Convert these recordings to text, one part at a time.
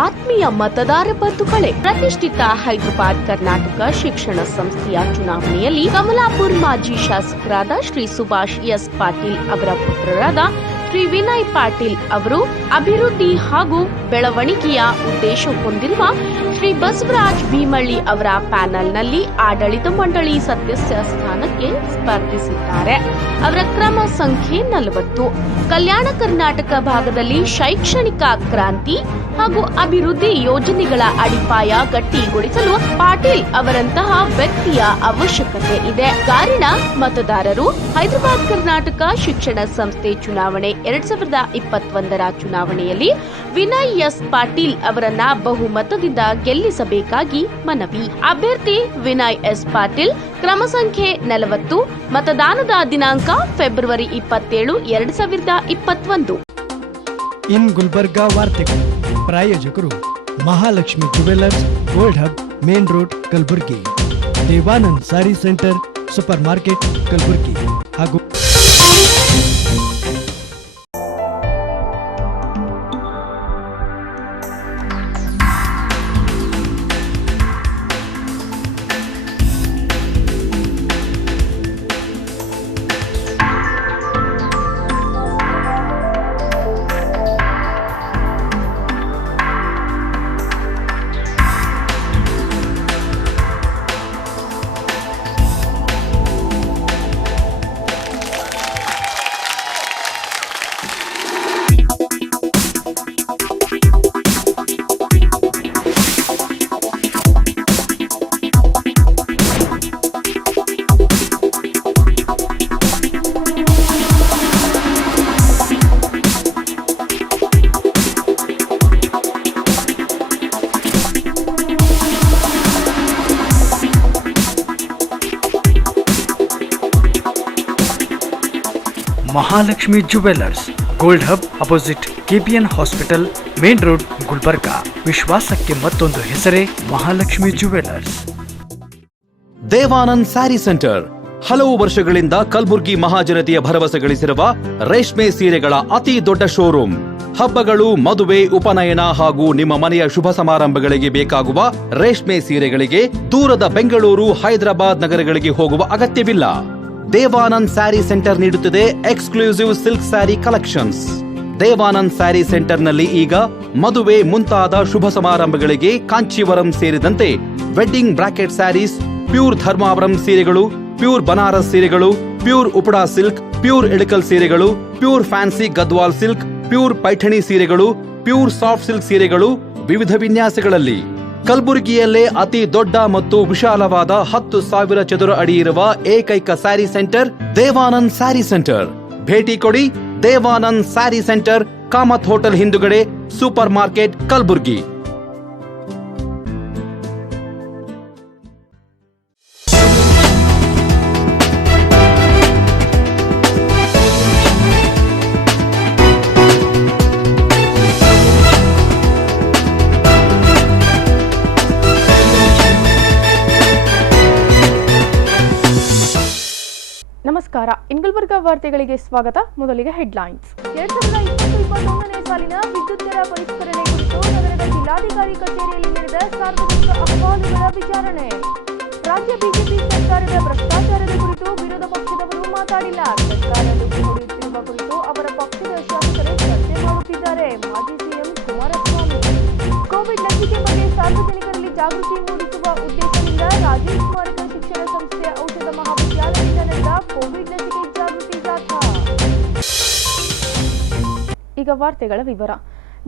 ಆತ್ಮೀಯ ಮತದಾರ ಬಂಧುಗಳೇ, ಪ್ರತಿಷ್ಠಿತ ಹೈದರಾಬಾದ್ ಕರ್ನಾಟಕ ಶಿಕ್ಷಣ ಸಂಸ್ಥೆಯ ಚುನಾವಣೆಯಲ್ಲಿ ಕಮಲಾಪುರ್ ಮಾಜಿ ಶಾಸಕರಾದ ಶ್ರೀ ಸುಭಾಷ್ ಎಸ್ ಪಾಟೀಲ್ ಅವರ ಪುತ್ರರಾದ ಶ್ರೀ ವಿನಯ್ ಪಾಟೀಲ್ ಅವರು ಅಭಿವೃದ್ಧಿ ಹಾಗೂ ಬೆಳವಣಿಗೆಯ ಉದ್ದೇಶ ಹೊಂದಿರುವ ಶ್ರೀ ಬಸವರಾಜ್ ಭೀಮಳ್ಳಿ ಅವರ ಪ್ಯಾನೆಲ್ನಲ್ಲಿ ಆಡಳಿತ ಮಂಡಳಿ ಸದಸ್ಯ ಸ್ಥಾನಕ್ಕೆ ಸ್ಪರ್ಧಿಸಿದ್ದಾರೆ. ಅವರ ಕ್ರಮ ಸಂಖ್ಯೆ 40. ಕಲ್ಯಾಣ ಕರ್ನಾಟಕ ಭಾಗದಲ್ಲಿ ಶೈಕ್ಷಣಿಕ ಕ್ರಾಂತಿ ಹಾಗೂ ಅಭಿವೃದ್ಧಿ ಯೋಜನೆಗಳ ಅಡಿಪಾಯ ಗಟ್ಟಿಗೊಳಿಸಲು ಪಾಟೀಲ್ ಅವರಂತಹ ವ್ಯಕ್ತಿಯ ಅವಶ್ಯಕತೆ ಇದೆ. ಕಾರಣ ಮತದಾರರು ಹೈದರಾಬಾದ್ ಕರ್ನಾಟಕ ಶಿಕ್ಷಣ ಸಂಸ್ಥೆ ಚುನಾವಣೆ 2021ರ ಚುನಾವಣೆಯಲ್ಲಿ ವಿನಯ್ ಎಸ್ ಪಾಟೀಲ್ ಅವರನ್ನ ಬಹುಮತದಿಂದ ಗೆಲ್ಲಿಸಬೇಕಾಗಿ ಮನವಿ. ಅಭ್ಯರ್ಥಿ ವಿನಯ್ ಎಸ್ ಪಾಟೀಲ್, ಕ್ರಮ ಸಂಖ್ಯೆ 40. ಮತದಾನದ ದಿನಾಂಕ ಫೆಬ್ರವರಿ 27, 2021. ಇನ್ ಗುಲ್ಬರ್ಗಾ ವಾರ್ತೆಗಳು. ಪ್ರಾಯೋಜಕರು Mahalakshmi jewellers, gold hub, main road, Kalaburagi. Devanand saree centre, supermarket, Kalaburagi. ಹಾಗೂ Mahalakshmi jewellers, gold hub, opposite KPN hospital, main road, Gulbarga. ವಿಶ್ವಾಸಕ್ಕೆ ಮತ್ತೊಂದು ಹೆಸರೇ Mahalakshmi jewellers. Devanand saree centre ಹಲವು ವರ್ಷಗಳಿಂದ ಕಲಬುರ್ಗಿ ಮಹಾಜನತೆಯ ಭರವಸೆ ಗಳಿಸಿರುವ ರೇಷ್ಮೆ ಸೀರೆಗಳ ಅತಿ ದೊಡ್ಡ ಶೋರೂಮ್. ಹಬ್ಬಗಳು, ಮದುವೆ, ಉಪನಯನ ಹಾಗೂ ನಿಮ್ಮ ಮನೆಯ ಶುಭ ಸಮಾರಂಭಗಳಿಗೆ ಬೇಕಾಗುವ ರೇಷ್ಮೆ ಸೀರೆಗಳಿಗೆ ದೂರದ ಬೆಂಗಳೂರು, ಹೈದರಾಬಾದ್ ನಗರಗಳಿಗೆ ಹೋಗುವ ಅಗತ್ಯವಿಲ್ಲ. ದೇವಾನಂದ್ ಸ್ಯಾರಿ ಸೆಂಟರ್ ನೀಡುತ್ತಿದೆ exclusive silk saree collections. Devanand saree ಸೆಂಟರ್ನಲ್ಲಿ ಈಗ ಮದುವೆ ಮುಂತಾದ ಶುಭ ಸಮಾರಂಭಗಳಿಗೆ ಕಾಂಚೀವರಂ ಸೇರಿದಂತೆ wedding bracket sarees, pure Dharmavaram ಸೀರೆಗಳು, ಪ್ಯೂರ್ ಬನಾರಸ್ ಸೀರೆಗಳು, pure Uppada silk, pure Ilkal ಸೀರೆಗಳು, pure fancy Gadwal silk, pure Paithani ಸೀರೆಗಳು, ಪ್ಯೂರ್ ಸಾಫ್ಟ್ ಸಿಲ್ಕ್ ಸೀರೆಗಳು ವಿವಿಧ ವಿನ್ಯಾಸಗಳಲ್ಲಿ. ಕಲಬುರಗಿಯಲ್ಲೇ ಅತಿ ದೊಡ್ಡ ಮತ್ತು ವಿಶಾಲವಾದ 10,000 ಚದುರ ಅಡಿ ಇರುವ ಏಕೈಕ sari centre Devanand saree centre. ಭೇಟಿ ಕೊಡಿ. Devanand saree centre, Kamath hotel ಹಿಂದುಗಡೆ, ಸೂಪರ್ ಮಾರ್ಕೆಟ್, ಕಲಬುರಗಿ. ನಮಸ್ಕಾರ. ಗುಲ್ಬರ್ಗಾ ವಾರ್ತೆಗಳಿಗೆ ಸ್ವಾಗತ. ಮೊದಲಿಗೆ ಹೆಡ್ಲೈನ್ಸ್. 2020-21ನೇ ಸಾಲಿನ ವಿದ್ಯುತ್ ದರ ಪರಿಷ್ಕರಣೆ ಕುರಿತು ನಗರದ ಜಿಲ್ಲಾಧಿಕಾರಿ ಕಚೇರಿಯಲ್ಲಿ ನಡೆದ ಸಾರ್ವಜನಿಕ ಅಹವಾಲುಗಳ ವಿಚಾರಣೆ. ರಾಜ್ಯ ಬಿಜೆಪಿ ಸರ್ಕಾರದ ಭ್ರಷ್ಟಾಚಾರದ ಕುರಿತು ವಿರೋಧ ಪಕ್ಷದವರು ಮಾತಾಡಿಲ್ಲ. ಸರ್ಕಾರ ದುಡ್ಡು ಹೊಡೆಯುತ್ತಿರುವ ಕುರಿತು ಅವರ ಪಕ್ಷದ ಶಾಸಕರೇ ಚರ್ಚೆ ಮಾಡುತ್ತಿದ್ದಾರೆ. ಮಾಜಿ ಸಿಎಂ ಕುಮಾರಸ್ವಾಮಿ. ಕೋವಿಡ್ ಲಸಿಕೆ ಬಗ್ಗೆ ಸಾರ್ವಜನಿಕರಲ್ಲಿ ಜಾಗೃತಿ ಮೂಡಿಸುವ ಉದ್ದೇಶದಿಂದ ರಾಜೀವ್ ಸ್ಮಾರಕ ಶಿಕ್ಷಣ ಸಂಸ್ಥೆಯ ಔಷಧ ಮಹಾವಿದ್ಯಾಲಯದಿಂದ ನಡೆದ ಕೋವಿಡ್ ಲಸಿಕೆ ಜಾಗೃತಿ ಜಾಥಾ. ಈಗ ವಾರ್ತೆಗಳ ವಿವರ.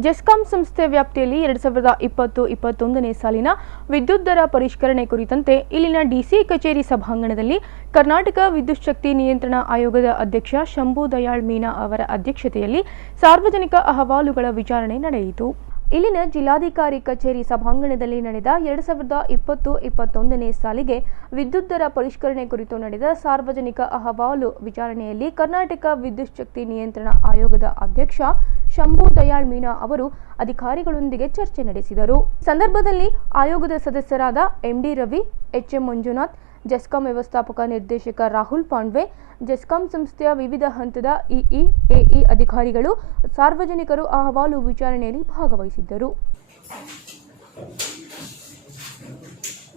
ಜೆಸ್ಕಾಂ ಸಂಸ್ಥೆ ವ್ಯಾಪ್ತಿಯಲ್ಲಿ 2020-21ನೇ ಸಾಲಿನ ವಿದ್ಯುತ್ ದರ ಪರಿಷ್ಕರಣೆ ಕುರಿತಂತೆ ಇಲ್ಲಿನ ಡಿಸಿ ಕಚೇರಿ ಸಭಾಂಗಣದಲ್ಲಿ ಕರ್ನಾಟಕ ವಿದ್ಯುತ್ ಶಕ್ತಿ ನಿಯಂತ್ರಣ ಆಯೋಗದ ಅಧ್ಯಕ್ಷ ಶಂಭು ದಯಾಳ್ ಮೀನಾ ಅವರ ಅಧ್ಯಕ್ಷತೆಯಲ್ಲಿ ಸಾರ್ವಜನಿಕ ಅಹವಾಲುಗಳ ವಿಚಾರಣೆ ನಡೆಯಿತು. ಇಲ್ಲಿನ ಜಿಲ್ಲಾಧಿಕಾರಿ ಕಚೇರಿ ಸಭಾಂಗಣದಲ್ಲಿ ನಡೆದ 2020-21ನೇ ಸಾಲಿಗೆ ವಿದ್ಯುತ್ ದರ ಪರಿಷ್ಕರಣೆ ಕುರಿತು ನಡೆದ ಸಾರ್ವಜನಿಕ ಅಹವಾಲು ವಿಚಾರಣೆಯಲ್ಲಿ ಕರ್ನಾಟಕ ವಿದ್ಯುತ್ ಶಕ್ತಿ ನಿಯಂತ್ರಣ ಆಯೋಗದ ಅಧ್ಯಕ್ಷ ಶಂಭು ದಯಾಳ್ ಮೀನಾ ಅವರು ಅಧಿಕಾರಿಗಳೊಂದಿಗೆ ಚರ್ಚೆ ನಡೆಸಿದರು. ಸಂದರ್ಭದಲ್ಲಿ ಆಯೋಗದ ಸದಸ್ಯರಾದ ಎಂಡಿ ರವಿ, ಎಚ್ಎಂ ಮಂಜುನಾಥ್, ಜೆಸ್ಕಾಂ ವ್ಯವಸ್ಥಾಪಕ ನಿರ್ದೇಶಕ ರಾಹುಲ್ ಪಾಂಡ್ವೆ, ಜೆಸ್ಕಾಂ ಸಂಸ್ಥೆಯ ವಿವಿಧ ಹಂತದ ಇಇ, ಎಇ ಅಧಿಕಾರಿಗಳು, ಸಾರ್ವಜನಿಕರು ಅಹವಾಲು ವಿಚಾರಣೆಯಲ್ಲಿ ಭಾಗವಹಿಸಿದ್ದರು.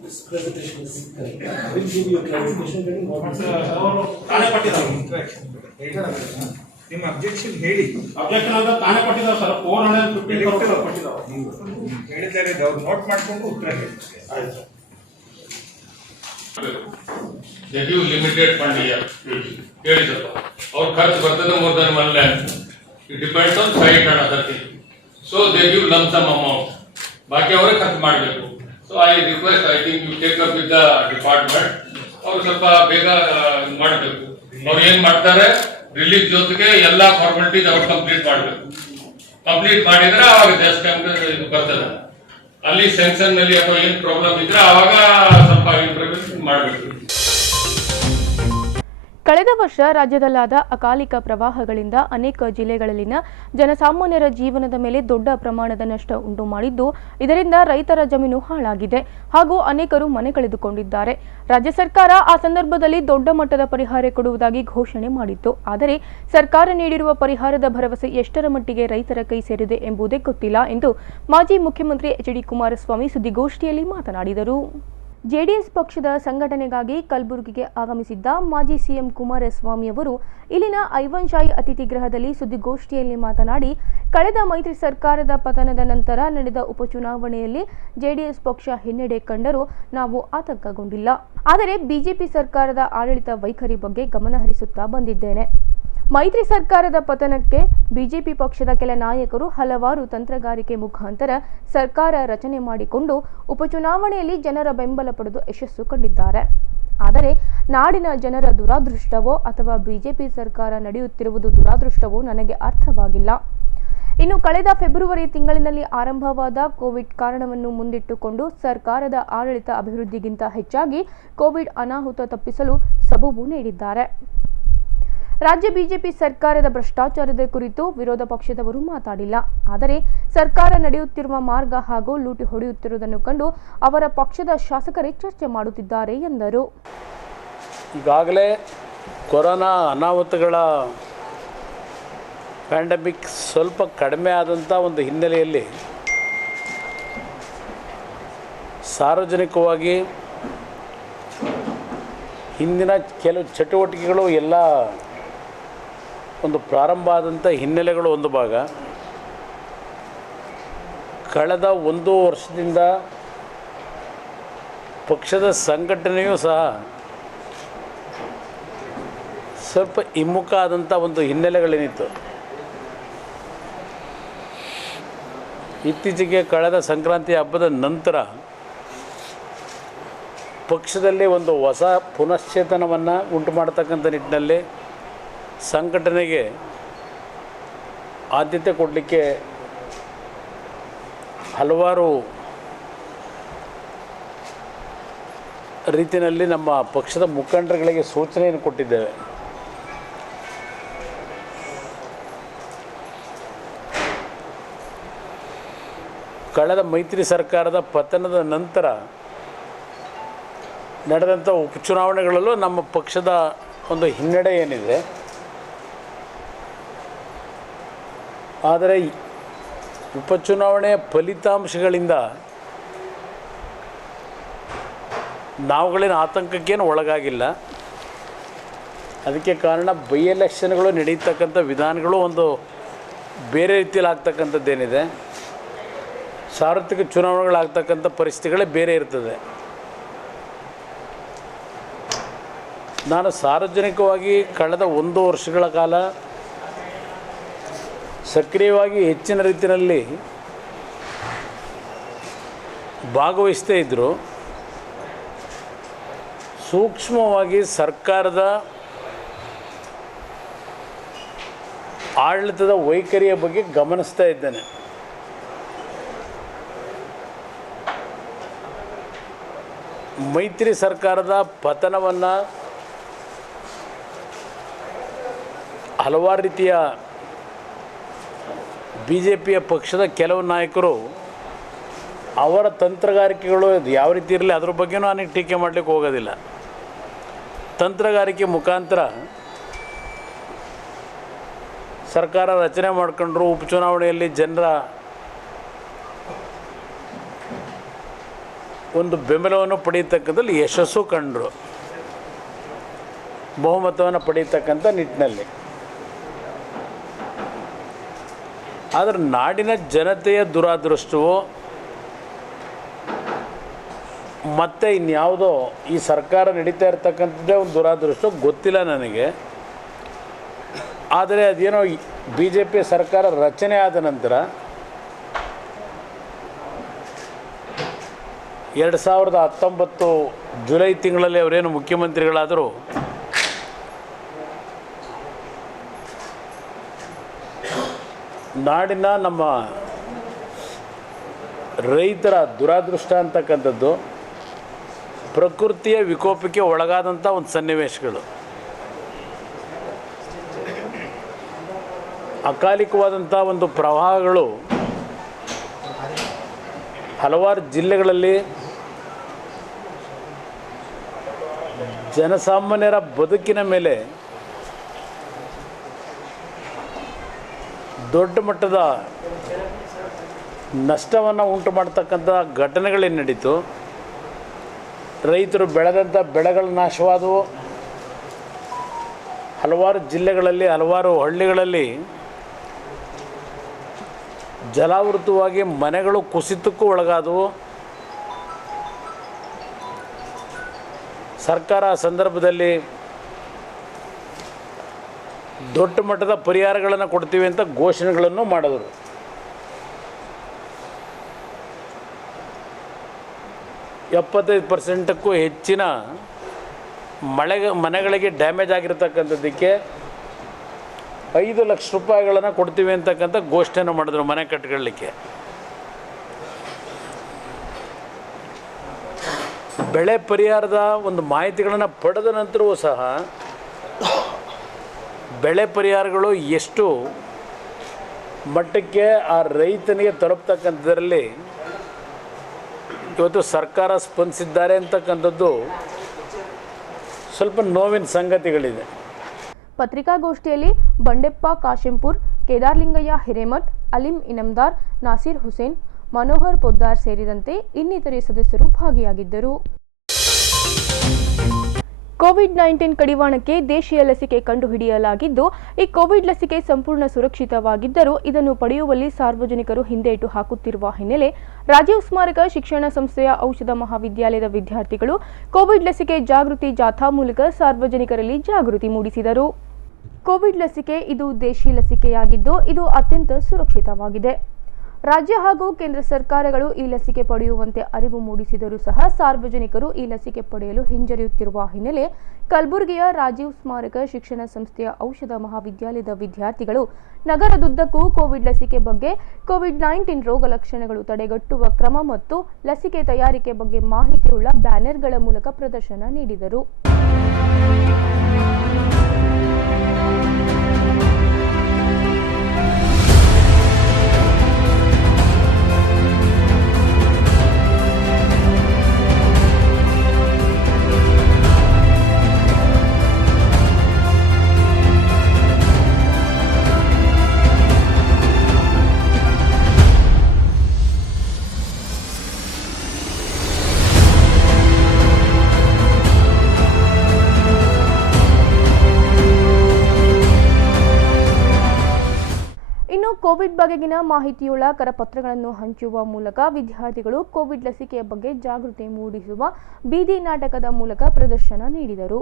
This presentation is correct. I will give you a clarification regarding what ಅವರು ತಾನೇ ಪಟ್ಟಿದ್ದಾರೆ ನಿಮ್ಮ ಅಬ್ಜೆಕ್ಷನ್ ಹೇಳಿ. ಅಬ್ಜೆಕ್ಷನ್ ಅಂದ್ರೆ ತಾನೇ ಪಟ್ಟಿದ್ದಾರೆ ಸರ್. 450 ಪಟ್ಟಿದ್ದಾರೆ ಹೇಳಿದ್ದಾರೆ. ಅವ್ರು ನೋಟ್ ಮಾಡ್ಕೊಂಡು ಉತ್ತರ ಹೇಳಿ. ಆಯ್ತು. They give limited fund here. ಹೇಳಿದ್ರು ಅವ್ರ ಖರ್ಚು ಬರ್ತದೆ more than 1 lakh. It depends on site and other things. So they give lump sum amount. ಬಾಕಿ ಅವರೇ ಖರ್ಚು ಮಾಡಬೇಕು. So I request, I think you take up with the department. ಅವ್ರು ಸ್ವಲ್ಪ ಬೇಗ ಮಾಡಬೇಕು. ಅವ್ರು ಏನ್ ಮಾಡ್ತಾರೆ, ರಿಲೀಫ್ ಜೊತೆಗೆ ಎಲ್ಲ ಫಾರ್ಮಾಲಿಟೀಸ್ ಅವ್ರು ಕಂಪ್ಲೀಟ್ ಮಾಡಬೇಕು. ಕಂಪ್ಲೀಟ್ ಮಾಡಿದ್ರೆ ಅವಾಗ ಜಸ್ಟ್ ಟೈಮ್ ಬರ್ತದೆ. ಅಲ್ಲಿ ಸೆನ್ಸನ್ ನಲ್ಲಿ ಅಥವಾ ಏನ್ ಪ್ರಾಬ್ಲಮ್ ಇದ್ರೆ ಅವಾಗ ಸ್ವಲ್ಪ ಇಂಪ್ರೂವ್ಮೆಂಟ್ ಮಾಡಬೇಕು. ಕಳೆದ ವರ್ಷ ರಾಜ್ಯದಲ್ಲಾದ ಅಕಾಲಿಕ ಪ್ರವಾಹಗಳಿಂದ ಅನೇಕ ಜಿಲ್ಲೆಗಳಲ್ಲಿನ ಜನಸಾಮಾನ್ಯರ ಜೀವನದ ಮೇಲೆ ದೊಡ್ಡ ಪ್ರಮಾಣದ ನಷ್ಟ ಉಂಟು ಮಾಡಿದ್ದು, ಇದರಿಂದ ರೈತರ ಜಮೀನು ಹಾಳಾಗಿದೆ ಹಾಗೂ ಅನೇಕರು ಮನೆ ಕಳೆದುಕೊಂಡಿದ್ದಾರೆ. ರಾಜ್ಯ ಸರ್ಕಾರ ಆ ಸಂದರ್ಭದಲ್ಲಿ ದೊಡ್ಡ ಮಟ್ಟದ ಪರಿಹಾರ ಕೊಡುವುದಾಗಿ ಘೋಷಣೆ ಮಾಡಿತ್ತು. ಆದರೆ ಸರ್ಕಾರ ನೀಡಿರುವ ಪರಿಹಾರದ ಭರವಸೆ ಎಷ್ಟರ ಮಟ್ಟಿಗೆ ರೈತರ ಕೈ ಸೇರಿದೆ ಎಂಬುದೇ ಗೊತ್ತಿಲ್ಲ ಎಂದು ಮಾಜಿ ಮುಖ್ಯಮಂತ್ರಿ ಎಚ್.ಡಿ. ಕುಮಾರಸ್ವಾಮಿ ಸುದ್ದಿಗೋಷ್ಠಿಯಲ್ಲಿ ಮಾತನಾಡಿದರು. ಜೆಡಿಎಸ್ ಪಕ್ಷದ ಸಂಘಟನೆಗಾಗಿ ಕಲಬುರಗಿಗೆ ಆಗಮಿಸಿದ್ದ ಮಾಜಿ ಸಿಎಂ ಕುಮಾರಸ್ವಾಮಿ ಅವರು ಇಲ್ಲಿನ ಐವನ್ ಶಾಹಿ ಅತಿಥಿ ಗೃಹದಲ್ಲಿ ಸುದ್ದಿಗೋಷ್ಠಿಯಲ್ಲಿ ಮಾತನಾಡಿ, ಕಳೆದ ಮೈತ್ರಿ ಸರ್ಕಾರದ ಪತನದ ನಂತರ ನಡೆದ ಉಪಚುನಾವಣೆಯಲ್ಲಿ ಜೆಡಿಎಸ್ ಪಕ್ಷ ಹಿನ್ನಡೆ ಕಂಡರೂ ನಾವು ಆತಂಕಗೊಂಡಿಲ್ಲ. ಆದರೆ ಬಿಜೆಪಿ ಸರ್ಕಾರದ ಆಡಳಿತ ವೈಖರಿ ಬಗ್ಗೆ ಗಮನಹರಿಸುತ್ತಾ ಬಂದಿದ್ದೇನೆ. ಮೈತ್ರಿ ಸರ್ಕಾರದ ಪತನಕ್ಕೆ ಬಿಜೆಪಿ ಪಕ್ಷದ ಕೆಲ ನಾಯಕರು ಹಲವಾರು ತಂತ್ರಗಾರಿಕೆ ಮುಖಾಂತರ ಸರ್ಕಾರ ರಚನೆ ಮಾಡಿಕೊಂಡು ಉಪಚುನಾವಣೆಯಲ್ಲಿ ಜನರ ಬೆಂಬಲ ಪಡೆದು ಯಶಸ್ಸು ಕಂಡಿದ್ದಾರೆ. ಆದರೆ ನಾಡಿನ ಜನರ ದುರಾದೃಷ್ಟವೋ ಅಥವಾ ಬಿಜೆಪಿ ಸರ್ಕಾರ ನಡೆಯುತ್ತಿರುವುದು ದುರಾದೃಷ್ಟವೋ ನನಗೆ ಅರ್ಥವಾಗಿಲ್ಲ. ಇನ್ನು ಕಳೆದ ಫೆಬ್ರವರಿ ತಿಂಗಳಿನಲ್ಲಿ ಆರಂಭವಾದ ಕೋವಿಡ್ ಕಾರಣವನ್ನು ಮುಂದಿಟ್ಟುಕೊಂಡು ಸರ್ಕಾರದ ಆಡಳಿತ ಅಭಿವೃದ್ಧಿಗಿಂತ ಹೆಚ್ಚಾಗಿ ಕೋವಿಡ್ ಅನಾಹುತ ತಪ್ಪಿಸಲು ಸಬೂಬು ನೀಡಿದ್ದಾರೆ. ರಾಜ್ಯ ಬಿಜೆಪಿ ಸರ್ಕಾರದ ಭ್ರಷ್ಟಾಚಾರದ ಕುರಿತು ವಿರೋಧ ಪಕ್ಷದವರು ಮಾತಾಡಿಲ್ಲ. ಆದರೆ ಸರ್ಕಾರ ನಡೆಯುತ್ತಿರುವ ಮಾರ್ಗ ಹಾಗೂ ಲೂಟಿ ಹೊಡೆಯುತ್ತಿರುವುದನ್ನು ಕಂಡು ಅವರ ಪಕ್ಷದ ಶಾಸಕರೇ ಚರ್ಚೆ ಮಾಡುತ್ತಿದ್ದಾರೆ ಎಂದರು. ಈಗಾಗಲೇ ಕೊರೋನಾ ಅನಾಹುತಗಳ ಪ್ಯಾಂಡಮಿಕ್ ಸ್ವಲ್ಪ ಕಡಿಮೆ ಆದಂಥ ಒಂದು ಹಿನ್ನೆಲೆಯಲ್ಲಿ ಸಾರ್ವಜನಿಕವಾಗಿ ಹಿಂದಿನ ಕೆಲವು ಚಟುವಟಿಕೆಗಳು ಎಲ್ಲ ಒಂದು ಪ್ರಾರಂಭ ಆದಂಥ ಹಿನ್ನೆಲೆಗಳು ಒಂದು ಭಾಗ. ಕಳೆದ 1 ವರ್ಷದಿಂದ ಪಕ್ಷದ ಸಂಘಟನೆಯೂ ಸಹ ಸ್ವಲ್ಪ ಹಿಮ್ಮುಖ ಆದಂಥ ಒಂದು ಹಿನ್ನೆಲೆಗಳೇನಿತ್ತು. ಇತ್ತೀಚೆಗೆ ಕಳೆದ ಸಂಕ್ರಾಂತಿ ಹಬ್ಬದ ನಂತರ ಪಕ್ಷದಲ್ಲಿ ಒಂದು ಹೊಸ ಪುನಶ್ಚೇತನವನ್ನು ಉಂಟು ಮಾಡತಕ್ಕಂಥ ನಿಟ್ಟಿನಲ್ಲಿ ಸಂಘಟನೆಗೆ ಆದ್ಯತೆ ಕೊಡಲಿಕ್ಕೆ ಹಲವಾರು ರೀತಿಯಲ್ಲಿ ನಮ್ಮ ಪಕ್ಷದ ಮುಖಂಡರುಗಳಿಗೆ ಸೂಚನೆಯನ್ನು ಕೊಟ್ಟಿದ್ದೇವೆ. ಕಳೆದ ಮೈತ್ರಿ ಸರ್ಕಾರದ ಪತನದ ನಂತರ ನಡೆದಂಥ ಉಪಚುನಾವಣೆಗಳಲ್ಲೂ ನಮ್ಮ ಪಕ್ಷದ ಒಂದು ಹಿನ್ನಡೆ ಏನಿದೆ, ಆದರೆ ಉಪಚುನಾವಣೆಯ ಫಲಿತಾಂಶಗಳಿಂದ ನಾವುಗಳಿನ ಆತಂಕಕ್ಕೇನು ಒಳಗಾಗಿಲ್ಲ. ಅದಕ್ಕೆ ಕಾರಣ ಬೈ ಎಲೆಕ್ಷನ್ಗಳು ನಡೀತಕ್ಕಂಥ ವಿಧಾನಗಳು ಒಂದು ಬೇರೆ ರೀತಿಯಲ್ಲಿ ಆಗ್ತಕ್ಕಂಥದ್ದೇನಿದೆ, ಸಾರ್ವತ್ರಿಕ ಚುನಾವಣೆಗಳಾಗ್ತಕ್ಕಂಥ ಪರಿಸ್ಥಿತಿಗಳೇ ಬೇರೆ ಇರ್ತದೆ. ನಾನು ಸಾರ್ವಜನಿಕವಾಗಿ ಕಳೆದ 1 ವರ್ಷಗಳ ಕಾಲ ಸಕ್ರಿಯವಾಗಿ ಹೆಚ್ಚಿನ ರೀತಿಯಲ್ಲಿ ಭಾಗವಹಿಸ್ತೇ ಇದ್ದರು. ಸೂಕ್ಷ್ಮವಾಗಿ ಸರ್ಕಾರದ ಆಡಳಿತದ ವೈಖರಿಯ ಬಗ್ಗೆ ಗಮನಿಸ್ತಾ ಇದ್ದೇನೆ. ಮೈತ್ರಿ ಸರ್ಕಾರದ ಪತನವನ್ನು ಹಲವಾರು ರೀತಿಯ ಬಿ ಜೆ ಪಿಯ ಪಕ್ಷದ ಕೆಲವು ನಾಯಕರು ಅವರ ತಂತ್ರಗಾರಿಕೆಗಳು ಯಾವ ರೀತಿ ಇರಲಿ ಅದ್ರ ಬಗ್ಗೆನೂ ನಾನು ಟೀಕೆ ಮಾಡಲಿಕ್ಕೆ ಹೋಗೋದಿಲ್ಲ. ತಂತ್ರಗಾರಿಕೆ ಮುಖಾಂತರ ಸರ್ಕಾರ ರಚನೆ ಮಾಡ್ಕೊಂಡ್ರು, ಉಪಚುನಾವಣೆಯಲ್ಲಿ ಜನರ ಒಂದು ಬೆಂಬಲವನ್ನು ಪಡೆಯತಕ್ಕಂಥಲ್ಲಿ ಯಶಸ್ಸು ಕಂಡರು, ಬಹುಮತವನ್ನು ಪಡೆಯತಕ್ಕಂಥ ನಿಟ್ಟಿನಲ್ಲಿ. ಆದರೆ ನಾಡಿನ ಜನತೆಯ ದುರಾದೃಷ್ಟವು ಮತ್ತು ಇನ್ಯಾವುದೋ ಈ ಸರ್ಕಾರ ನಡೀತಾ ಇರ್ತಕ್ಕಂಥದ್ದೇ ಒಂದು ದುರಾದೃಷ್ಟ ಗೊತ್ತಿಲ್ಲ ನನಗೆ. ಆದರೆ ಅದೇನೋ BJP ಸರ್ಕಾರ ರಚನೆ ಆದ ನಂತರ 2019 ಜುಲೈ ತಿಂಗಳಲ್ಲಿ ಅವರೇನು ಮುಖ್ಯಮಂತ್ರಿಗಳಾದರೂ ನಾಡಿನ ನಮ್ಮ ರೈತರ ದುರಾದೃಷ್ಟ ಅಂತಕ್ಕಂಥದ್ದು ಪ್ರಕೃತಿಯ ವಿಕೋಪಕ್ಕೆ ಒಳಗಾದಂಥ ಒಂದು ಸನ್ನಿವೇಶಗಳು, ಅಕಾಲಿಕವಾದಂಥ ಒಂದು ಪ್ರವಾಹಗಳು ಹಲವಾರು ಜಿಲ್ಲೆಗಳಲ್ಲಿ ಜನಸಾಮಾನ್ಯರ ಬದುಕಿನ ಮೇಲೆ ದೊಡ್ಡ ಮಟ್ಟದ ನಷ್ಟವನ್ನು ಉಂಟು ಮಾಡ್ತಕ್ಕಂಥ ಘಟನೆಗಳೇನು ನಡೀತು. ರೈತರು ಬೆಳೆದಂಥ ಬೆಳೆಗಳು ನಾಶವಾದವು. ಹಲವಾರು ಜಿಲ್ಲೆಗಳಲ್ಲಿ, ಹಲವಾರು ಹಳ್ಳಿಗಳಲ್ಲಿ ಜಲಾವೃತವಾಗಿ ಮನೆಗಳು ಕುಸಿತಕ್ಕೂ ಒಳಗಾದವು. ಸರ್ಕಾರ ಆ ಸಂದರ್ಭದಲ್ಲಿ ದೊಡ್ಡ ಮಟ್ಟದ ಪರಿಹಾರಗಳನ್ನು ಕೊಡ್ತೀವಿ ಅಂತ ಘೋಷಣೆಗಳನ್ನು ಮಾಡಿದರು. %75ಕ್ಕೂ ಹೆಚ್ಚಿನ ಮನೆಗಳಿಗೆ ಡ್ಯಾಮೇಜ್ ಆಗಿರ್ತಕ್ಕಂಥದ್ದಕ್ಕೆ 5 ಲಕ್ಷ ರೂಪಾಯಿಗಳನ್ನು ಕೊಡ್ತೀವಿ ಅಂತಕ್ಕಂಥ ಘೋಷಣೆಯನ್ನು ಮಾಡಿದ್ರು ಮನೆ ಕಟ್ಕೊಳ್ಳಿಕ್ಕೆ. ಬೆಳೆ ಪರಿಹಾರದ ಒಂದು ಮಾಹಿತಿಗಳನ್ನು ಪಡೆದ ನಂತರವೂ ಸಹ ಬೆಳೆ ಪರಿಹಾರಗಳು ಎಷ್ಟು ಮಟ್ಟಕ್ಕೆ ಆ ರೈತನಿಗೆ ತಲುಪ್ತಕ್ಕಂಥದ್ರಲ್ಲಿ ಇವತ್ತು ಸರ್ಕಾರ ಸ್ಪಂದಿಸಿದ್ದಾರೆ ಅಂತಕ್ಕಂಥದ್ದು ಸ್ವಲ್ಪ ನೋವಿನ ಸಂಗತಿಗಳಿದೆ. ಪತ್ರಿಕಾಗೋಷ್ಠಿಯಲ್ಲಿ ಬಂಡೆಪ್ಪ ಕಾಶೆಂಪುರ್, ಕೇದಾರ್ಲಿಂಗಯ್ಯ ಹಿರೇಮಠ್, ಅಲಿಂ ಇನಮ್ದಾರ್, ನಾಸೀರ್ ಹುಸೇನ್, ಮನೋಹರ್ ಪೊದ್ದಾರ್ ಸೇರಿದಂತೆ ಇನ್ನಿತರೆ ಸದಸ್ಯರು ಭಾಗಿಯಾಗಿದ್ದರು. ಕೋವಿಡ್-19 ಕಡಿವಾಣಕ್ಕೆ ದೇಶೀಯ ಲಸಿಕೆ ಕಂಡುಹಿಡಿಯಲಾಗಿದ್ದು, ಈ ಕೋವಿಡ್ ಲಸಿಕೆ ಸಂಪೂರ್ಣ ಸುರಕ್ಷಿತವಾಗಿದ್ದರೂ ಇದನ್ನು ಪಡೆಯುವಲ್ಲಿ ಸಾರ್ವಜನಿಕರು ಹಿಂದೇಟು ಹಾಕುತ್ತಿರುವ ಹಿನ್ನೆಲೆ ರಾಜೀವ್ ಸ್ಮಾರಕ ಶಿಕ್ಷಣ ಸಂಸ್ಥೆಯ ಔಷಧ ಮಹಾವಿದ್ಯಾಲಯದ ವಿದ್ಯಾರ್ಥಿಗಳು ಕೋವಿಡ್ ಲಸಿಕೆ ಜಾಗೃತಿ ಜಾಥಾ ಮೂಲಕ ಸಾರ್ವಜನಿಕರಲ್ಲಿ ಜಾಗೃತಿ ಮೂಡಿಸಿದರು. ಕೋವಿಡ್ ಲಸಿಕೆ ಇದು ದೇಶಿ ಲಸಿಕೆಯಾಗಿದ್ದು, ಇದು ಅತ್ಯಂತ ಸುರಕ್ಷಿತವಾಗಿದೆ. ರಾಜ್ಯ ಹಾಗೂ ಕೇಂದ್ರ ಸರ್ಕಾರಗಳು ಈ ಲಸಿಕೆ ಪಡೆಯುವಂತೆ ಅರಿವು ಮೂಡಿಸಿದರೂ ಸಹ ಸಾರ್ವಜನಿಕರು ಈ ಲಸಿಕೆ ಪಡೆಯಲು ಹಿಂಜರಿಯುತ್ತಿರುವ ಹಿನ್ನೆಲೆ ಕಲಬುರಗಿಯ ರಾಜೀವ್ ಸ್ಮಾರಕ ಶಿಕ್ಷಣ ಸಂಸ್ಥೆಯ ಔಷಧ ಮಹಾವಿದ್ಯಾಲಯದ ವಿದ್ಯಾರ್ಥಿಗಳು ನಗರದುದ್ದಕ್ಕೂ ಕೋವಿಡ್ ಲಸಿಕೆ ಬಗ್ಗೆ, ಕೋವಿಡ್-19 ರೋಗ ಲಕ್ಷಣಗಳು ತಡೆಗಟ್ಟುವ ಕ್ರಮ ಮತ್ತು ಲಸಿಕೆ ತಯಾರಿಕೆ ಬಗ್ಗೆ ಮಾಹಿತಿಯುಳ್ಳ ಬ್ಯಾನರ್ಗಳ ಮೂಲಕ ಪ್ರದರ್ಶನ ನೀಡಿದರು. ಕೋವಿಡ್ ಬಗೆಗಿನ ಮಾಹಿತಿಯುಳ್ಳ ಕರಪತ್ರಗಳನ್ನು ಹಂಚುವ ಮೂಲಕ ವಿದ್ಯಾರ್ಥಿಗಳು ಕೋವಿಡ್ ಲಸಿಕೆಯ ಬಗ್ಗೆ ಜಾಗೃತಿ ಮೂಡಿಸುವ ಬೀದಿ ನಾಟಕದ ಮೂಲಕ ಪ್ರದರ್ಶನ ನೀಡಿದರು.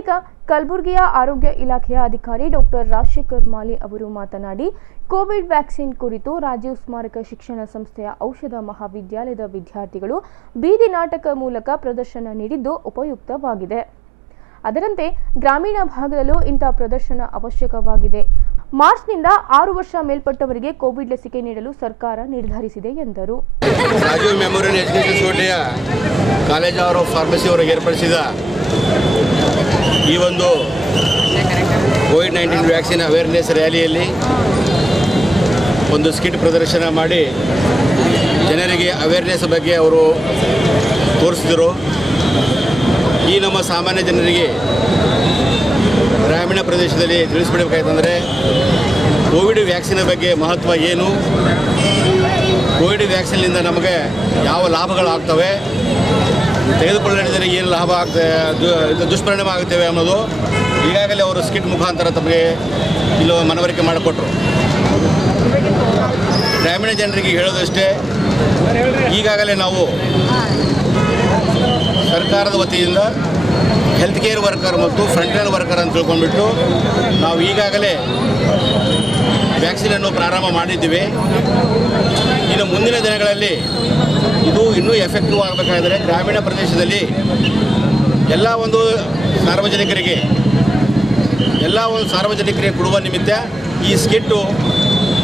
ಬಳಿಕ ಕಲಬುರಗಿಯ ಆರೋಗ್ಯ ಇಲಾಖೆಯ ಅಧಿಕಾರಿ ಡಾಕ್ಟರ್ ರಾಜಶೇಖರ್ ಮಾಲಿ ಅವರು ಮಾತನಾಡಿ, ಕೋವಿಡ್ ವ್ಯಾಕ್ಸಿನ್ ಕುರಿತು ರಾಜೀವ್ ಸ್ಮಾರಕ ಶಿಕ್ಷಣ ಸಂಸ್ಥೆಯ ಔಷಧ ಮಹಾವಿದ್ಯಾಲಯದ ವಿದ್ಯಾರ್ಥಿಗಳು ಬೀದಿ ನಾಟಕ ಮೂಲಕ ಪ್ರದರ್ಶನ ನೀಡಿದ್ದು ಉಪಯುಕ್ತವಾಗಿದೆ. ಅದರಂತೆ ಗ್ರಾಮೀಣ ಭಾಗದಲ್ಲೂ ಇಂತಹ ಪ್ರದರ್ಶನ ಅವಶ್ಯಕವಾಗಿದೆ. ಮಾರ್ಚ್ನಿಂದ 6 ವರ್ಷ ಮೇಲ್ಪಟ್ಟವರಿಗೆ ಕೋವಿಡ್ ಲಸಿಕೆ ನೀಡಲು ಸರ್ಕಾರ ನಿರ್ಧರಿಸಿದೆ ಎಂದರು. ರಾಜೀವ್ ಮೆಮೋರಿಯಲ್ ಎಜುಕೇಷನ್ ಸೊಸೈಟಿಯ ಕಾಲೇಜ್ ಆಫ್ ಫಾರ್ಮಸಿ ಅವರಿಗೆ ಏರ್ಪಡಿಸಿದ ಈ ಒಂದು ಕೋವಿಡ್-19 ವ್ಯಾಕ್ಸಿನ್ ಅವೇರ್ನೆಸ್ ರ್ಯಾಲಿಯಲ್ಲಿ ಒಂದು ಸ್ಕಿಟ್ ಪ್ರದರ್ಶನ ಮಾಡಿ ಜನರಿಗೆ ಅವೇರ್ನೆಸ್ ಬಗ್ಗೆ ಅವರು ತೋರಿಸಿದರು. ಈ ನಮ್ಮ ಸಾಮಾನ್ಯ ಜನರಿಗೆ ಗ್ರಾಮೀಣ ಪ್ರದೇಶದಲ್ಲಿ ತಿಳಿಸ್ಬಿಡಬೇಕಾಯ್ತಂದರೆ ಕೋವಿಡ್ ವ್ಯಾಕ್ಸಿನ್ ಬಗ್ಗೆ ಮಹತ್ವ ಏನು, ಕೋವಿಡ್ ವ್ಯಾಕ್ಸಿನ್ನಿಂದ ನಮಗೆ ಯಾವ ಲಾಭಗಳಾಗ್ತವೆ, ತೆಗೆದುಕೊಳ್ಳದಿದ್ದರೆ ಏನು ಲಾಭ ಆಗ್ತದೆ, ದುಷ್ಪರಿಣಾಮ ಆಗುತ್ತವೆ ಅನ್ನೋದು ಈಗಾಗಲೇ ಅವರು ಸ್ಕಿಟ್ ಮುಖಾಂತರ ತಮಗೆ ಇಲ್ಲಿ ಮನವರಿಕೆ ಮಾಡಿಕೊಟ್ರು. ಗ್ರಾಮೀಣ ಜನರಿಗೆ ಹೇಳೋದಷ್ಟೇ, ಈಗಾಗಲೇ ನಾವು ಸರ್ಕಾರದ ವತಿಯಿಂದ ಹೆಲ್ತ್ ಕೇರ್ ವರ್ಕರ್ ಮತ್ತು ಫ್ರಂಟ್ ಲೈನ್ ವರ್ಕರ್ ಅಂತ ತಿಳ್ಕೊಂಡ್ಬಿಟ್ಟು ನಾವು ಈಗಾಗಲೇ ವ್ಯಾಕ್ಸಿನನ್ನು ಪ್ರಾರಂಭ ಮಾಡಿದ್ದೀವಿ. ಇನ್ನು ಮುಂದಿನ ದಿನಗಳಲ್ಲಿ ಇದು ಇನ್ನೂ ಎಫೆಕ್ಟಿವ್ ಆಗಬೇಕಾದರೆ ಗ್ರಾಮೀಣ ಪ್ರದೇಶದಲ್ಲಿ ಎಲ್ಲ ಒಂದು ಸಾರ್ವಜನಿಕರಿಗೆ ಕೊಡುವ ನಿಮಿತ್ತ ಈ ಸ್ಕಿಟ್ಟು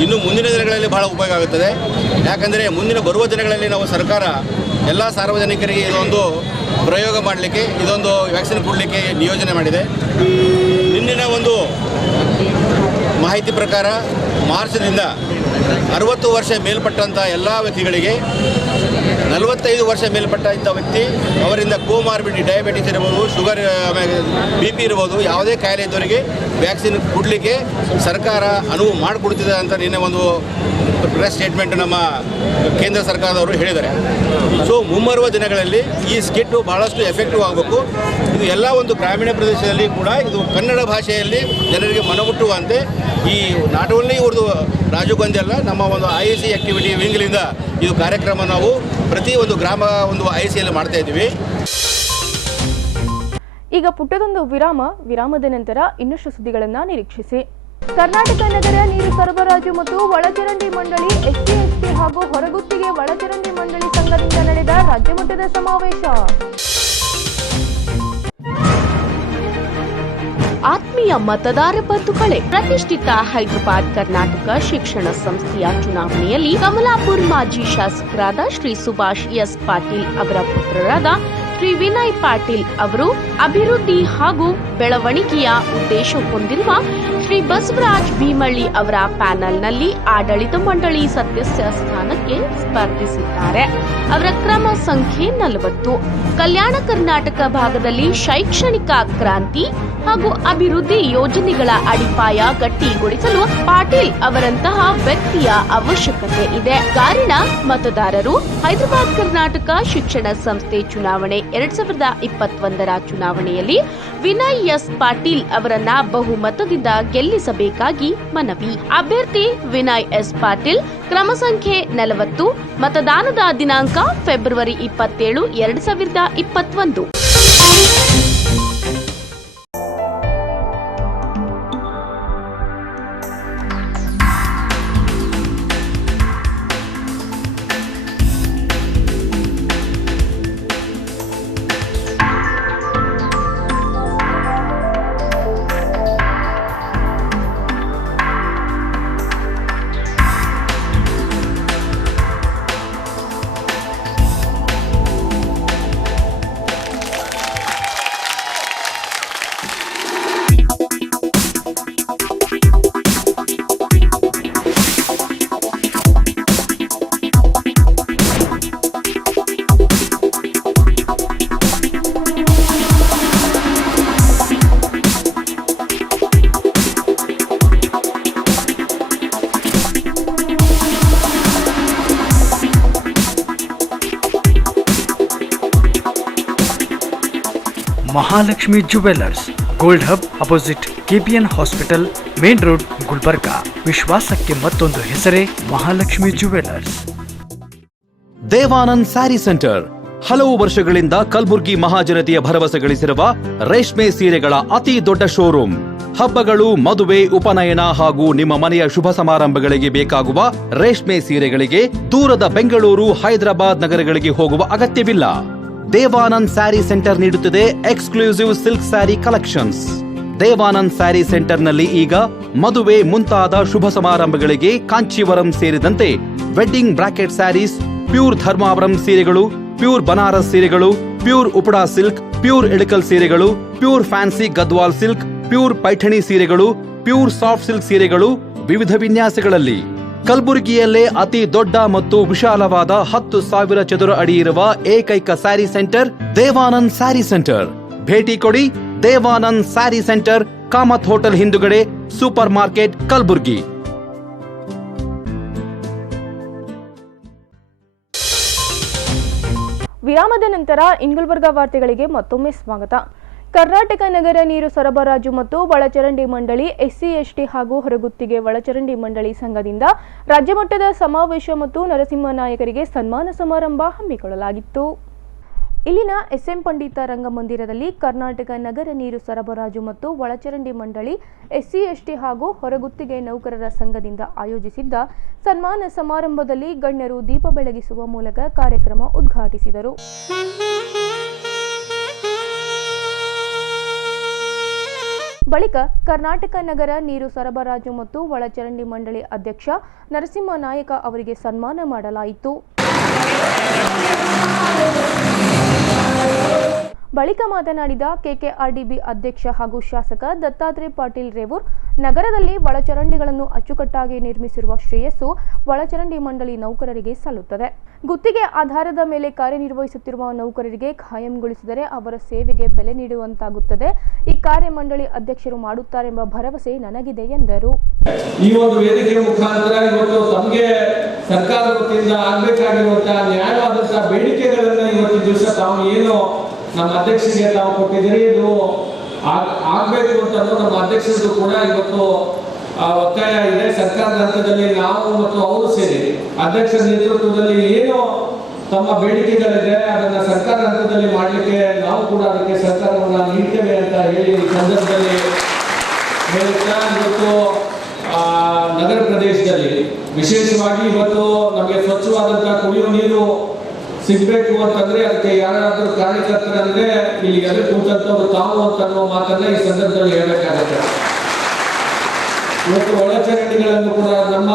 ಇನ್ನು ಮುಂದಿನ ದಿನಗಳಲ್ಲಿ ಬಹಳ ಉಪಯೋಗ ಆಗುತ್ತದೆ. ಯಾಕಂದರೆ ಮುಂದಿನ ಬರುವ ದಿನಗಳಲ್ಲಿ ನಾವು ಸರ್ಕಾರ ಎಲ್ಲ ಸಾರ್ವಜನಿಕರಿಗೆ ಇದೊಂದು ಪ್ರಯೋಗ ಮಾಡಲಿಕ್ಕೆ, ಇದೊಂದು ವ್ಯಾಕ್ಸಿನ್ ಕೊಡಲಿಕ್ಕೆ ನಿಯೋಜನೆ ಮಾಡಿದೆ. ಇಂದಿನ ಒಂದು ಮಾಹಿತಿ ಪ್ರಕಾರ ಮಾರ್ಚ್ನಿಂದ 60 ವರ್ಷ ಮೇಲ್ಪಟ್ಟಂಥ ಎಲ್ಲ ವ್ಯಕ್ತಿಗಳಿಗೆ, 45 ವರ್ಷ ಮೇಲ್ಪಟ್ಟ ಇಂಥ ವ್ಯಕ್ತಿ ಅವರಿಂದ ಕೋಮಾರ್ಬಿಡಿ, ಡಯಾಬಿಟಿಸ್ ಇರ್ಬೋದು, ಶುಗರ್, BP ಇರ್ಬೋದು, ಯಾವುದೇ ಕಾಯಿಲೆ ಇದ್ದವರಿಗೆ ವ್ಯಾಕ್ಸಿನ್ ಕೊಡಲಿಕ್ಕೆ ಸರ್ಕಾರ ಅನುವು ಮಾಡಿಕೊಡ್ತಿದೆ ಅಂತ ನಿನ್ನೆ ಒಂದು ಪ್ರೆಸ್ ಸ್ಟೇಟ್ಮೆಂಟ್ ನಮ್ಮ ಕೇಂದ್ರ ಸರ್ಕಾರದವರು ಹೇಳಿದ್ದಾರೆ. ಸೊ ಮುಂಬರುವ ದಿನಗಳಲ್ಲಿ ಈ ಸ್ಕಿಟ್ಟು ಬಹಳಷ್ಟು ಎಫೆಕ್ಟಿವ್ ಆಗಬೇಕು. ಇದು ಎಲ್ಲ ಒಂದು ಗ್ರಾಮೀಣ ಪ್ರದೇಶದಲ್ಲಿ ಕೂಡ ಇದು ಕನ್ನಡ ಭಾಷೆಯಲ್ಲಿ ಜನರಿಗೆ ಮನಮುಟ್ಟುವಂತೆ ಈ ನಾಟ್ ಓನ್ಲಿ ಇವ್ರದ್ದು ರಾಜೀವ್ ಗಾಂಧಿ ಅಲ್ಲ, ನಮ್ಮ ಒಂದು IAC ಆಕ್ಟಿವಿಟಿ ವಿಂಗ್ಲಿಂದ ಇದು ಕಾರ್ಯಕ್ರಮ ನಾವು ಪ್ರತಿ ಒಂದು ಗ್ರಾಮ ಒಂದು IACಯಲ್ಲಿ ಮಾಡ್ತಾ ಇದ್ದೀವಿ. ಈಗ ಪುಟ್ಟದೊಂದು ವಿರಾಮದ ನಂತರ ಇನ್ನಷ್ಟು ಸುದ್ದಿಗಳನ್ನು ನಿರೀಕ್ಷಿಸಿ. ಕರ್ನಾಟಕ ನಗರ ನೀರು ಸರಬರಾಜು ಮತ್ತು ಒಳಚರಂಡಿ ಮಂಡಳಿ SC ಹಾಗೂ ಹೊರಗುತ್ತಿಗೆ ಒಳಚರಂಡಿ ಮಂಡಳಿ ಸಂಘದಿಂದ ನಡೆದ ರಾಜ್ಯ ಮಟ್ಟದ ಸಮಾವೇಶ. ಆತ್ಮೀಯ ಮತದಾರ ಬಂಧುಗಳೇ, ಪ್ರತಿಷ್ಠಿತ ಹೈದರಾಬಾದ್ ಕರ್ನಾಟಕ ಶಿಕ್ಷಣ ಸಂಸ್ಥೆಯ ಚುನಾವಣೆಯಲ್ಲಿ ಕಮಲಾಪುರ ಮಾಜಿ ಶಾಸಕರಾದ ಶ್ರೀ ಸುಭಾಷ್ ಎಸ್ ಪಾಟೀಲ್ ಅವರ ಪುತ್ರರಾದ ಶ್ರೀ ವಿನಯ್ ಪಾಟೀಲ್ ಅವರು ಅಭಿವೃದ್ಧಿ ಹಾಗೂ ಬೆಳವಣಿಗೆಯ ಉದ್ದೇಶ ಹೊಂದಿರುವ ಶ್ರೀ ಬಸವರಾಜ್ ಭೀಮಳ್ಳಿ ಅವರ ಪ್ಯಾನೆಲ್ನಲ್ಲಿ ಆಡಳಿತ ಮಂಡಳಿ ಸದಸ್ಯ ಸ್ಥಾನಕ್ಕೆ ಸ್ಪರ್ಧಿಸಿದ್ದಾರೆ. ಅವರ ಕ್ರಮ ಸಂಖ್ಯೆ 40. ಕಲ್ಯಾಣ ಕರ್ನಾಟಕ ಭಾಗದಲ್ಲಿ ಶೈಕ್ಷಣಿಕ ಕ್ರಾಂತಿ ಹಾಗೂ ಅಭಿವೃದ್ಧಿ ಯೋಜನೆಗಳ ಅಡಿಪಾಯ ಗಟ್ಟಿಗೊಳಿಸಲು ಪಾಟೀಲ್ ಅವರಂತಹ ವ್ಯಕ್ತಿಯ ಅವಶ್ಯಕತೆ ಇದೆ. ಕಾರಣ, ಮತದಾರರು ಹೈದರಾಬಾದ್ ಕರ್ನಾಟಕ ಶಿಕ್ಷಣ ಸಂಸ್ಥೆ ಚುನಾವಣೆ 2021ರ ಚುನಾವಣೆಯಲ್ಲಿ ವಿನಯ್ ಎಸ್ ಪಾಟೀಲ್ ಅವರನ್ನ ಬಹುಮತದಿಂದ ಗೆಲ್ಲಿಸಬೇಕಾಗಿ ಮನವಿ. ಅಭ್ಯರ್ಥಿ ವಿನಯ್ ಎಸ್ ಪಾಟೀಲ್, ಕ್ರಮ ಸಂಖ್ಯೆ 40. ಮತದಾನದ ದಿನಾಂಕ February 27, 2021. Mahalakshmi jewellers, gold hub opposite KPN hospital, main road, Gulbarga. ವಿಶ್ವಾಸಕ್ಕೆ ಮತ್ತೊಂದು ಹೆಸರೇ Mahalakshmi jewellers. Devanand saree centre, ಹಲವು ವರ್ಷಗಳಿಂದ ಕಲಬುರ್ಗಿ ಮಹಾಜನತೆಯ ಭರವಸೆ ಗಳಿಸಿರುವ ರೇಷ್ಮೆ ಸೀರೆಗಳ ಅತಿ ದೊಡ್ಡ ಶೋರೂಮ್. ಹಬ್ಬಗಳು, ಮದುವೆ, ಉಪನಯನ ಹಾಗೂ ನಿಮ್ಮ ಮನೆಯ ಶುಭ ಸಮಾರಂಭಗಳಿಗೆ ಬೇಕಾಗುವ ರೇಷ್ಮೆ ಸೀರೆಗಳಿಗೆ ದೂರದ ಬೆಂಗಳೂರು, ಹೈದರಾಬಾದ್ ನಗರಗಳಿಗೆ ಹೋಗುವ ಅಗತ್ಯವಿಲ್ಲ. ದೇವಾನಂದ್ ಸ್ಯಾರಿ ಸೆಂಟರ್ ನೀಡುತ್ತಿದೆ exclusive silk saree collections. Devanand saree ಸೆಂಟರ್ನಲ್ಲಿ ಈಗ ಮದುವೆ ಮುಂತಾದ ಶುಭ ಸಮಾರಂಭಗಳಿಗೆ ಕಾಂಚೀವರಂ ಸೇರಿದಂತೆ wedding bracket sarees, pure Dharmavaram ಸೀರೆಗಳು, ಪ್ಯೂರ್ ಬನಾರಸ್ ಸೀರೆಗಳು, pure Uppada silk, pure Ilkal ಸೀರೆಗಳು, pure fancy Gadwal silk, pure Paithani ಸೀರೆಗಳು, ಪ್ಯೂರ್ ಸಾಫ್ಟ್ ಸಿಲ್ಕ್ ಸೀರೆಗಳು ವಿವಿಧ ವಿನ್ಯಾಸಗಳಲ್ಲಿ. ಕಲಬುರಗಿಯಲ್ಲೇ ಅತಿ ದೊಡ್ಡ ಮತ್ತು ವಿಶಾಲವಾದ 10,000 ಚದುರ ಅಡಿ ಇರುವ ಏಕೈಕ sari centre Devanand saree centre. ಭೇಟಿ ಕೊಡಿ Devanand saree centre, Kamath hotel ಹಿಂದುಗಡೆ, ಸೂಪರ್ ಮಾರ್ಕೆಟ್, ಕಲಬುರ್ಗಿ. ವಿರಾಮದ ನಂತರ ಗುಲ್ಬರ್ಗಾ ವಾರ್ತೆಗಳಿಗೆ ಮತ್ತೊಮ್ಮೆ ಸ್ವಾಗತ. ಕರ್ನಾಟಕ ನಗರ ನೀರು ಸರಬರಾಜು ಮತ್ತು ಒಳಚರಂಡಿ ಮಂಡಳಿ, ಎಸ್ಸಿ ಎಸ್ಟಿ ಹಾಗೂ ಹೊರಗುತ್ತಿಗೆ ಒಳಚರಂಡಿ ಮಂಡಳಿ ಸಂಘದಿಂದ ರಾಜ್ಯಮಟ್ಟದ ಸಮಾವೇಶ ಮತ್ತು ನರಸಿಂಹ ನಾಯಕರಿಗೆ ಸನ್ಮಾನ ಸಮಾರಂಭ ಹಮ್ಮಿಕೊಳ್ಳಲಾಗಿತ್ತು. ಇಲ್ಲಿನ ಎಸ್ಎಂ ಪಂಡಿತ ರಂಗಮಂದಿರದಲ್ಲಿ ಕರ್ನಾಟಕ ನಗರ ನೀರು ಸರಬರಾಜು ಮತ್ತು ಒಳಚರಂಡಿ ಮಂಡಳಿ, ಎಸ್ಸಿ ಎಸ್ಟಿ ಹಾಗೂ ಹೊರಗುತ್ತಿಗೆ ನೌಕರರ ಸಂಘದಿಂದ ಆಯೋಜಿಸಿದ್ದ ಸನ್ಮಾನ ಸಮಾರಂಭದಲ್ಲಿ ಗಣ್ಯರು ದೀಪ ಬೆಳಗಿಸುವ ಮೂಲಕ ಕಾರ್ಯಕ್ರಮ ಉದ್ಘಾಟಿಸಿದರು. ಬಳಿಕ ಕರ್ನಾಟಕ ನಗರ ನೀರು ಸರಬರಾಜು ಮತ್ತು ಒಳಚರಂಡಿ ಮಂಡಳಿ ಅಧ್ಯಕ್ಷ ನರಸಿಂಹ ನಾಯಕ ಅವರಿಗೆ ಸನ್ಮಾನ ಮಾಡಲಾಯಿತು. ಬಳಿಕ ಮಾತನಾಡಿದ ಕೆಕೆಆರ್ಡಿಬಿ ಅಧ್ಯಕ್ಷ ಹಾಗೂ ಶಾಸಕ ದತ್ತಾತ್ರೇಯ ಪಾಟೀಲ್ ರೇವೂರ್, ನಗರದಲ್ಲಿ ಒಳಚರಂಡಿಗಳನ್ನು ಅಚ್ಚುಕಟ್ಟಾಗಿ ನಿರ್ಮಿಸಿರುವ ಶ್ರೇಯಸ್ಸು ಒಳಚರಂಡಿ ಮಂಡಳಿ ನೌಕರರಿಗೆ ಸಲ್ಲುತ್ತದೆ. ಗುತ್ತಿಗೆ ಆಧಾರದ ಮೇಲೆ ಕಾರ್ಯನಿರ್ವಹಿಸುತ್ತಿರುವ ನೌಕರರಿಗೆ ಖಾಯಂಗೊಳಿಸಿದರೆ ಅವರ ಸೇವೆಗೆ ಬೆಲೆ ನೀಡುವಂತಾಗುತ್ತದೆ. ಈ ಕಾರ್ಯ ಮಂಡಳಿ ಅಧ್ಯಕ್ಷರು ಮಾಡುತ್ತಾರೆಂಬ ಭರವಸೆ ನನಗಿದೆ ಎಂದರು. ಈ ಒಂದು ವೇದಿಕೆ ಮುಖಾಂತರ ಇವತ್ತು ತಮಗೆ ಸರ್ಕಾರದ ವತಿಯಿಂದ ಆಗಬೇಕಾಗಿರುವಂತಹ ನ್ಯಾಯವಾದಂತಹ ಬೇಡಿಕೆಗಳನ್ನ ಇವತ್ತು ದಿವಸ ತಾವು ಏನು ನಮ್ಮ ಅಧ್ಯಕ್ಷರಿಗೆ ತಾವು ಕೊಟ್ಟಿದ್ದೀರಿ, ಇದು ಆಗ್ಬೇಕು ಅಂತ ನಮ್ಮ ಅಧ್ಯಕ್ಷರದ್ದು ಕೂಡ ಇವತ್ತು ಒತ್ತಾಯ ಇದೆ. ಸರ್ಕಾರದ ಹಂತದಲ್ಲಿ ನಾವು ಮತ್ತು ಅವರು ಸೇರಿ ಅಧ್ಯಕ್ಷರ ನೇತೃತ್ವದಲ್ಲಿ ಏನು ತಮ್ಮ ಬೇಡಿಕೆಗಳಿದೆ ಅದನ್ನ ಸರ್ಕಾರದ ಹಂತದಲ್ಲಿ ಮಾಡಲಿಕ್ಕೆ ನಾವು ಕೂಡ ಅದಕ್ಕೆ ಸರ್ಕಾರವನ್ನು ನೀಡ್ತೇವೆ ಅಂತ ಹೇಳಿ ಈ ಸಂದರ್ಭದಲ್ಲಿ ಹೇಳುತ್ತಾ, ಇವತ್ತು ನಗರ ಪ್ರದೇಶದಲ್ಲಿ ವಿಶೇಷವಾಗಿ ಇವತ್ತು ನಮಗೆ ಸ್ವಚ್ಛವಾದಂತಹ ಕುಡಿಯುವ ನೀರು ಸಿಗಬೇಕು ಅಂತಂದ್ರೆ ಅದಕ್ಕೆ ಯಾರಾದ್ರೂ ಕಾರ್ಯಕರ್ತರಂದ್ರೆ ಇಲ್ಲಿ ಎಲ್ಲಿ ಕೂತಂತವ್ರು ತಾವು ಅಂತ ಅನ್ನೋ ಮಾತನ್ನ ಈ ಸಂದರ್ಭದಲ್ಲಿ ಹೇಳಬೇಕಾಗುತ್ತೆ. ಇವತ್ತು ಒಳಚರಂಡಿಗಳನ್ನು ಕೂಡ ನಮ್ಮ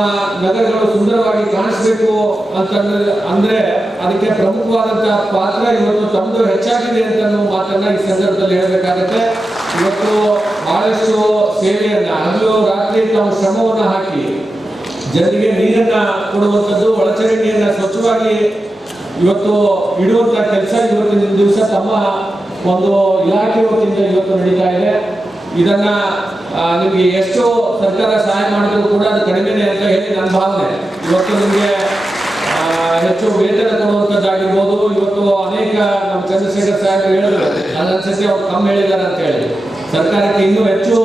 ನಗರಗಳು ಸುಂದರವಾಗಿ ಕಾಣಿಸ್ಬೇಕು ಅಂದ್ರೆ ಅದಕ್ಕೆ ಪ್ರಮುಖವಾದಂತಹ ಪಾತ್ರ ಇವತ್ತು ತಮ್ಮದು ಹೆಚ್ಚಾಗಿದೆ ಅಂತ ಅನ್ನೋ ಮಾತನ್ನ ಈ ಸಂದರ್ಭದಲ್ಲಿ ಹೇಳಬೇಕಾಗುತ್ತೆ. ಇವತ್ತು ಬಹಳಷ್ಟು ಸೇವೆಯನ್ನ ಹಗಲು ರಾತ್ರಿ ತಾವು ಶ್ರಮವನ್ನ ಹಾಕಿ ಜನರಿಗೆ ನೀರನ್ನ ಕೊಡುವಂಥದ್ದು, ಒಳಚರಂಡಿಯನ್ನ ಸ್ವಚ್ಛವಾಗಿ ಇವತ್ತು ಇಡುವಂತ ಕೆಲಸ ಇವತ್ತಿನ ದಿವಸ ತಮ್ಮ ಒಂದು ಇಲಾಖೆ ವತಿಯಿಂದ ಇವತ್ತು ನಡೀತಾ ಇದೆ. ಇದನ್ನ ನಿಮಗೆ ಎಷ್ಟು ಸರ್ಕಾರ ಸಹಾಯ ಮಾಡಿದ್ರು ಕೂಡ ಅದು ಕಡಿಮೆನೆ ಅಂತ ಹೇಳಿ ನನ್ನ ಭಾವನೆ. ಇವತ್ತು ನಿಮಗೆ ಹೆಚ್ಚು ವೇತನ ಕೊಡುವಂಥದ್ದಾಗಿರ್ಬೋದು. ಇವತ್ತು ಅನೇಕ ನಮ್ಮ ಚಂದ್ರಶೇಖರ್ ಸಾಹೇಬರು ಹೇಳಿದ್ರು, ಅದನ್ಸತಿ ಅವ್ರು ಕಮ್ಮಿ ಹೇಳಿದ್ದಾರೆ ಅಂತ ಹೇಳಿ. ಸರ್ಕಾರಕ್ಕೆ ಇನ್ನೂ ಹೆಚ್ಚು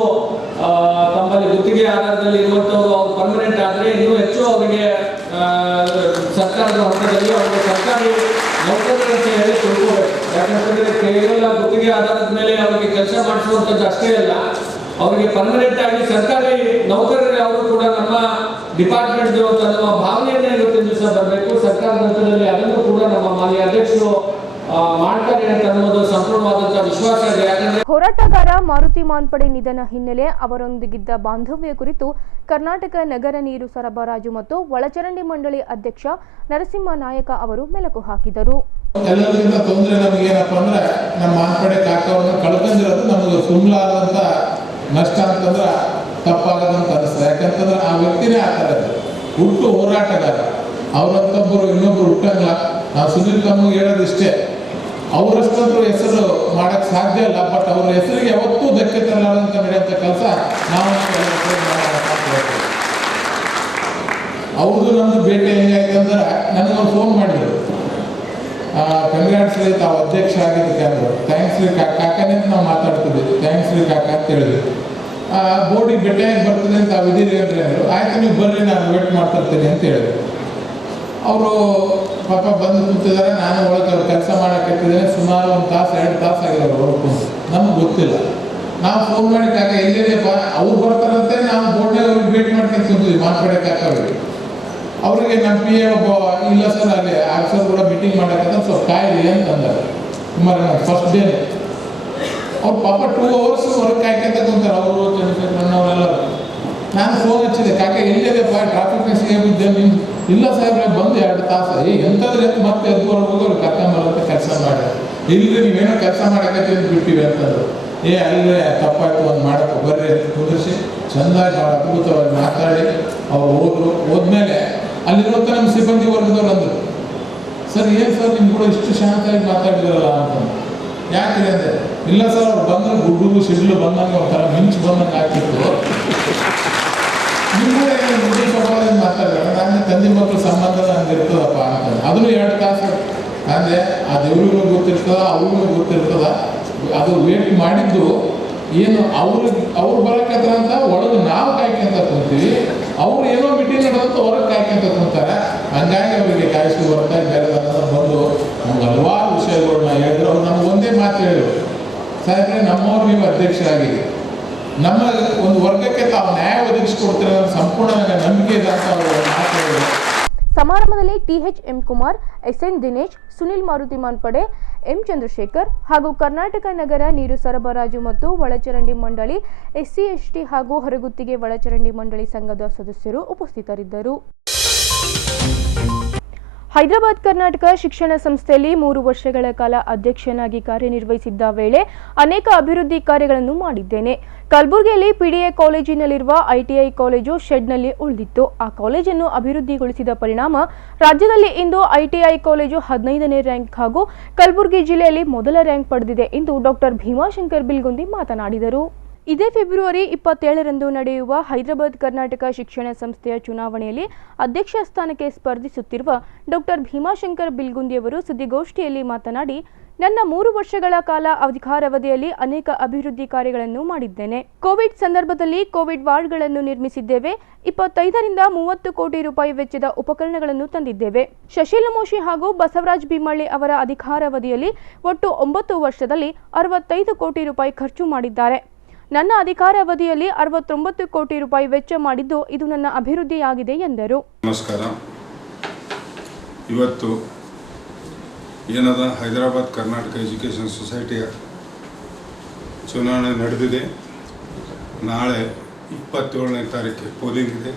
ತಮ್ಮಲ್ಲಿ ಗುತ್ತಿಗೆ ಆಧಾರದಲ್ಲಿ ಇರುವಂತವರು ಅವ್ರು ಪರ್ಮನೆಂಟ್ ಆದ್ರೆ ಇನ್ನೂ ಹೆಚ್ಚು ಅವರಿಗೆ ಸರ್ಕಾರದ ಹಂತದಲ್ಲಿ ಅವರಿಗೆ ಸರ್ಕಾರಿ ನೌಕರರು ಅಂತ ಹೇಳಿ ತಿಳ್ಕೋಬೇಕು. ಯಾಕಂತಂದ್ರೆ ಕೇವಲ ಗುತ್ತಿಗೆ ಆಧಾರದ ಮೇಲೆ ಅವರಿಗೆ ಕೆಲಸ ಮಾಡಿಸುವಂಥದ್ದು ಅಷ್ಟೇ ಅಲ್ಲ, ಅವರಿಗೆ ಪರ್ಮನೆಂಟ್ ಆಗಿ ಸರ್ಕಾರಿ ನೌಕರರಿಗೆ ಅವರು ಕೂಡ ನಮ್ಮ ಡಿಪಾರ್ಟ್ಮೆಂಟ್ ಅನ್ನುವ ಭಾವನೆಯನ್ನೇ ಇವತ್ತಿನ ದಿವಸ ಬರಬೇಕು. ಸರ್ಕಾರದ ಹಂತದಲ್ಲಿ ಅದನ್ನು ಕೂಡ ನಮ್ಮ ಮಾನ್ಯ ಅಧ್ಯಕ್ಷರು ಮಾಡ್ತಾರೆ ಅಂತ ಅನ್ನೋದು ಸಂಪೂರ್ಣವಾದಂತಹ ವಿಶ್ವಾಸ ಇದೆ. ಯಾಕಂದ್ರೆ ಹೋರಾಟಗಾರ ಮಾರುತಿ ಮಾನ್ಪಡೆ ನಿಧನ ಹಿನ್ನೆಲೆ ಅವರೊಂದಿಗಿದ್ದ ಬಾಂಧವ್ಯ ಕುರಿತು ಕರ್ನಾಟಕ ನಗರ ನೀರು ಸರಬರಾಜು ಮತ್ತು ಒಳಚರಂಡಿ ಮಂಡಳಿ ಅಧ್ಯಕ್ಷ ನರಸಿಂಹ ನಾಯಕ ಅವರು ಮೆಲುಕು ಹಾಕಿದರು. ಎಲ್ಲರಿಂದ ತೊಂದರೆ ನಮಗೆ ಏನಪ್ಪಾ ಅಂದ್ರೆ ನಮ್ಮ ಮಾನ್ಪಡೆ ಕಾಕವನ್ನು ಕಳ್ಕೊಂಡಿರೋದು ನಮಗೆ ಸುಮ್ಮಲಾದಂತ ನಷ್ಟ ಅಂತಂದ್ರೆ ತಪ್ಪಾಗದಂತ ಅನಿಸ್ತದೆ. ಯಾಕಂತಂದ್ರೆ ಆ ವ್ಯಕ್ತಿನೇ ಆ ಥರ ಹುಟ್ಟು ಹೋರಾಟಗಾರ. ಅವರಂತೊಬ್ಬರು ಇನ್ನೊಬ್ರು ಹುಟ್ಟಂಗಿಲ್ಲ. ನಾವು ಸುನೀಲ್ ತಮ್ಮಗೆ ಹೇಳೋದು ಇಷ್ಟೇ, ಅವರಷ್ಟಂತೂ ಹೆಸರು ಮಾಡಕ್ ಸಾಧ್ಯ ಇಲ್ಲ. ಬಟ್ ಅವ್ರ ಹೆಸರಿಗೆ ಯಾವತ್ತೂ ಧಕ್ಕೆ ತರಲಾರಂತ ನಡೆಯುವಂಥ ಕೆಲಸ ನಾವು ಅವ್ರದ್ದು ನಮ್ದು ಭೇಟಿ ಹೆಂಗಾಯ್ತಂದ್ರೆ ನನಗೆ ಫೋನ್ ಮಾಡಿದ್ರು, ಕಂಗ್ರಾಟ್ಸ್ ರೀ ತಾವು ಅಧ್ಯಕ್ಷ ಆಗಿದ್ದಕ್ಕೆ ಅಂದರು. ಥ್ಯಾಂಕ್ಸ್ ರೀ ಕಾಕನೇ ನಾವು ಮಾತಾಡ್ತಿದ್ವಿ. ಥ್ಯಾಂಕ್ಸ್ ರೀ ಕಾಕ ಅಂತ ಹೇಳಿದ್ವಿ. ಬೋರ್ಡಿಗೆ ಭೇಟಿಯಾಗಿ ಬರ್ತದೆ ಅಂತ ತಾವು ಇದೀರಿ ಅಂದ್ರೆ ಅಂದರು. ಆಯ್ತು ನೀವು ಬರ್ರಿ, ನಾನು ವೇಟ್ ಮಾಡ್ತಿರ್ತೀನಿ ಅಂತ ಹೇಳಿದ್ರು. ಅವರು ಪಾಪ ಬಂದು ಕೂತಿದ್ದಾರೆ. ನಾನು ಒಳಗೆ ಕೆಲಸ ಮಾಡಕ್ಕಿದ್ದೇನೆ. ಸುಮಾರು 1 ತಾಸು 2 ತಾಸು ಆಗಿದ್ದಾರೆ ಒಳಗೆ ಕೂತು. ನಮ್ಗೆ ಗೊತ್ತಿಲ್ಲ. ನಾವು ಫೋನ್ ಮಾಡಿ ಕಾಕ ಎಲ್ಲಿದೆಪ್ಪ, ಅವ್ರು ಬರ್ತಾರಂತೆ. ನಾವು ಬೋರ್ಡ್ನಾಗ ಅವ್ರಿಗೆ ಭೇಟಿ ಮಾಡ್ಕೊಂಡು ಕೂತೀವಿ ಮಾತಾಡೋ ಕಾಕ ಅವರಿಗೆ. ಅವರಿಗೆ ನಮ್ಮ ಪಿ ಎ ಒಬ್ಬ ಇಲ್ಲ ಸರ್ ಅಲ್ಲಿ ಆಫೀಸರ್ ಕೂಡ ಮೀಟಿಂಗ್ ಮಾಡಕ್ಕೆ ಸ್ವಲ್ಪ ಕಾಯಿರಿ ಅಂತ ಅಂತಾರೆ. ಸುಮಾರು ಫಸ್ಟ್ ಡೇ ಅವ್ರು ಪಾಪ 2 hours ಹೊರಗೆ ಕಾಯ್ಕೊಂತ ಕುಂತಾರೆ ಅವರು ಚಂದ್ರಶೇಖರಣ್ಣವರೆಲ್ಲ. ನಾನು ಫೋನ್ ಹಚ್ಚಿದೆ, ಕಾಕ ಎಲ್ಲಿದೆಪ್ಪ ಟ್ರಾಫಿಕ್ನ ಸಿಗಬಿದ್ದೆ ನಿಮ್ಮ. ಇಲ್ಲ ಸಾಹೇಬ್ರೆ ಬಂದು 2 ತಾಸು. ಎಂಥದ್ರೆ ಮತ್ತೆ ಎದ್ದು ಹೋಗೋರು ಕರ್ಕೊಂಬರುತ್ತೆ ಕೆಲಸ ಮಾಡಿ. ಇಲ್ಲದೆ ನೀವೇನೋ ಕೆಲಸ ಮಾಡಕ್ಕೆ ಬಿಟ್ಟಿವಿ ಅಂತಂದ್ರು. ಅಲ್ಲೇ ತಪ್ಪಾಯ್ತು ಒಂದು ಮಾಡಕ್ಕೆ ಬರ್ರಿ ಅಂತ ಕುಂದಿರಿಸಿ ಚೆಂದಾಗಿ ಭಾಳ ಅದ್ಭುತವಾಗಿ ಮಾತಾಡಿ ಅವ್ರು ಹೋದ್ಮೇಲೆ ಅಲ್ಲಿರುವಂಥ ನಮ್ಮ ಸಿಬ್ಬಂದಿ ವರ್ಗದವ್ರು ಅಂದರು, ಸರ್ ಏನು ಸರ್ ನಿಮ್ಮ ಕೂಡ ಇಷ್ಟು ಶಾಂತವಾಗಿ ಮಾತಾಡಿದ್ರಲ್ಲ ಅಂತ. ಯಾಕೆ ಅಂದರೆ ಇಲ್ಲ ಸರ್ ಅವ್ರು ಬಂದ್ರೆ ಗುಡ್ಡು ಸಿಡ್ಲು ಬಂದಂಗೆ ಒಂಥರ ಮಿಂಚು ಬಂದಂಗೆ ಆಗ್ತಿತ್ತು. ನಿಮ್ಮ ಗುಡ್ಡು ಸ್ವಭಾವದಿಂದ ಮಾತಾಡಿದ್ರೆ ನಾನು ತಂದೆ ಮಕ್ಕಳು ಸಂಬಂಧ ಹಂಗೆ ಇರ್ತದಪ್ಪ ಅಂತ. ಅದನ್ನು 2 ತಾಸು ಅಂದರೆ ಆ ದೇವ್ರಿಗೂ ಗೊತ್ತಿರ್ತದ, ಅವ್ರಿಗೂ ಗೊತ್ತಿರ್ತದ. ಅದು ವೇಟ್ ಮಾಡಿದ್ದು ಏನು ಅವ್ರು ಬರಕತ್ರ ಅಂತ ಒಳಗೆ ನಾವು ಕಾಯ್ಕೊಂತ ಕುಂತೀವಿ. ಅವ್ರು ಏನೋ ಮೀಟಿಂಗ್ ನಡೆದಂತ ಹೊರಗೆ ಕಾಯ್ಕೊಂತ ಕುಂತಾರೆ. ಹಂಗಾಗಿ ಅವರಿಗೆ ಕಾಯಿಸಿ ಬರ್ತಾ ಬೇರೆ ಬಂದು ನಮ್ಗೆ ಹಲವಾರು ವಿಷಯಗಳನ್ನ ಹೇಳಿದ್ರು. ಅವ್ರು ನಮ್ಗೆ ಒಂದೇ ಮಾತು ಹೇಳಿದ್ರು, ಸಾಹೇಬ್ರೆ ನಮ್ಮವ್ರು ನೀವು ಅಧ್ಯಕ್ಷರಾಗಿದೆ, ನಮ್ಮ ಒಂದು ವರ್ಗಕ್ಕೆ ತಾವು ನ್ಯಾಯ ಒದಗಿಸಿಕೊಡ್ತೀರ ಸಂಪೂರ್ಣ ನಂಬಿಕೆ ಇದೆ ಅಂತ ಅವರು ಮಾತು ಹೇಳಿದ್ರು. ಸಮಾರಂಭದಲ್ಲಿ THM Kumar, SN Dinesh, Sunil Maruti Manpade, M Chandrashekar ಹಾಗೂ ಕರ್ನಾಟಕ ನಗರ ನೀರು ಸರಬರಾಜು ಮತ್ತು ಒಳಚರಂಡಿ ಮಂಡಳಿ, SC ST ಹಾಗೂ ಹೊರಗುತ್ತಿಗೆ ಒಳಚರಂಡಿ ಮಂಡಳಿ ಸಂಘದ ಸದಸ್ಯರು ಉಪಸ್ಥಿತರಿದ್ದರು. ಹೈದರಾಬಾದ್ ಕರ್ನಾಟಕ ಶಿಕ್ಷಣ ಸಂಸ್ಥೆಯಲ್ಲಿ 3 ವರ್ಷಗಳ ಕಾಲ ಅಧ್ಯಕ್ಷನಾಗಿ ಕಾರ್ಯನಿರ್ವಹಿಸಿದ್ದ ವೇಳೆ ಅನೇಕ ಅಭಿವೃದ್ಧಿ ಕಾರ್ಯಗಳನ್ನು ಮಾಡಿದ್ದೇನೆ. ಕಲಬುರಗಿಯಲ್ಲಿ PDA ಕಾಲೇಜಿನಲ್ಲಿರುವ ITI ಕಾಲೇಜು ಶೆಡ್ನಲ್ಲಿ ಉಳಿದಿತ್ತು. ಆ ಕಾಲೇಜನ್ನು ಅಭಿವೃದ್ಧಿಗೊಳಿಸಿದ ಪರಿಣಾಮ ರಾಜ್ಯದಲ್ಲಿ ಇಂದು ITI ಕಾಲೇಜು 15ನೇ ರ್ಯಾಂಕ್ ಹಾಗೂ ಕಲಬುರಗಿ ಜಿಲ್ಲೆಯಲ್ಲಿ ಮೊದಲ ರ್ಯಾಂಕ್ ಪಡೆದಿದೆ ಎಂದು ಡಾಕ್ಟರ್ ಭೀಮಾಶಂಕರ್ ಬಿಲ್ಗುಂದಿ ಮಾತನಾಡಿದರು. ಇದೇ ಫೆಬ್ರವರಿ 27ರಂದು ನಡೆಯುವ ಹೈದರಾಬಾದ್ ಕರ್ನಾಟಕ ಶಿಕ್ಷಣ ಸಂಸ್ಥೆಯ ಚುನಾವಣೆಯಲ್ಲಿ ಅಧ್ಯಕ್ಷ ಸ್ಥಾನಕ್ಕೆ ಸ್ಪರ್ಧಿಸುತ್ತಿರುವ ಡಾಕ್ಟರ್ ಭೀಮಾಶಂಕರ್ ಬಿಲ್ಗುಂದಿಯವರು ಸುದ್ದಿಗೋಷ್ಠಿಯಲ್ಲಿ ಮಾತನಾಡಿ, ನನ್ನ 3 ವರ್ಷಗಳ ಕಾಲ ಅಧಿಕಾರಾವಧಿಯಲ್ಲಿ ಅನೇಕ ಅಭಿವೃದ್ಧಿ ಕಾರ್ಯಗಳನ್ನು ಮಾಡಿದ್ದೇನೆ. ಕೋವಿಡ್ ಸಂದರ್ಭದಲ್ಲಿ ಕೋವಿಡ್ ವಾರ್ಡ್ಗಳನ್ನು ನಿರ್ಮಿಸಿದ್ದೇವೆ. 25ರಿಂದ 30 ಕೋಟಿ ರೂಪಾಯಿ ವೆಚ್ಚದ ಉಪಕರಣಗಳನ್ನು ತಂದಿದ್ದೇವೆ. ಶಶಿಲ್ ಮೋಶಿ ಹಾಗೂ ಬಸವರಾಜ್ ಬಿಮ್ಮಳ್ಳಿ ಅವರ ಅಧಿಕಾರಾವಧಿಯಲ್ಲಿ ಒಟ್ಟು 9 ವರ್ಷದಲ್ಲಿ 65 ಕೋಟಿ ರೂಪಾಯಿ ಖರ್ಚು ಮಾಡಿದ್ದಾರೆ. ನನ್ನ ಅಧಿಕಾರಾವಧಿಯಲ್ಲಿ 69 ಕೋಟಿ ರೂಪಾಯಿ ವೆಚ್ಚ ಮಾಡಿದ್ದು ಇದು ನನ್ನ ಅಭಿವೃದ್ಧಿಯಾಗಿದೆ ಎಂದರು. ನಮಸ್ಕಾರ. ಇವತ್ತು ಏನದ ಹೈದರಾಬಾದ್ ಕರ್ನಾಟಕ ಎಜುಕೇಷನ್ ಸೊಸೈಟಿಯ ಚುನಾವಣೆ ನಡೆದಿದೆ. ನಾಳೆ 27ನೇ ತಾರೀಕಿಗೆ ಪೋಲಿಂಗ್ ಇದೆ.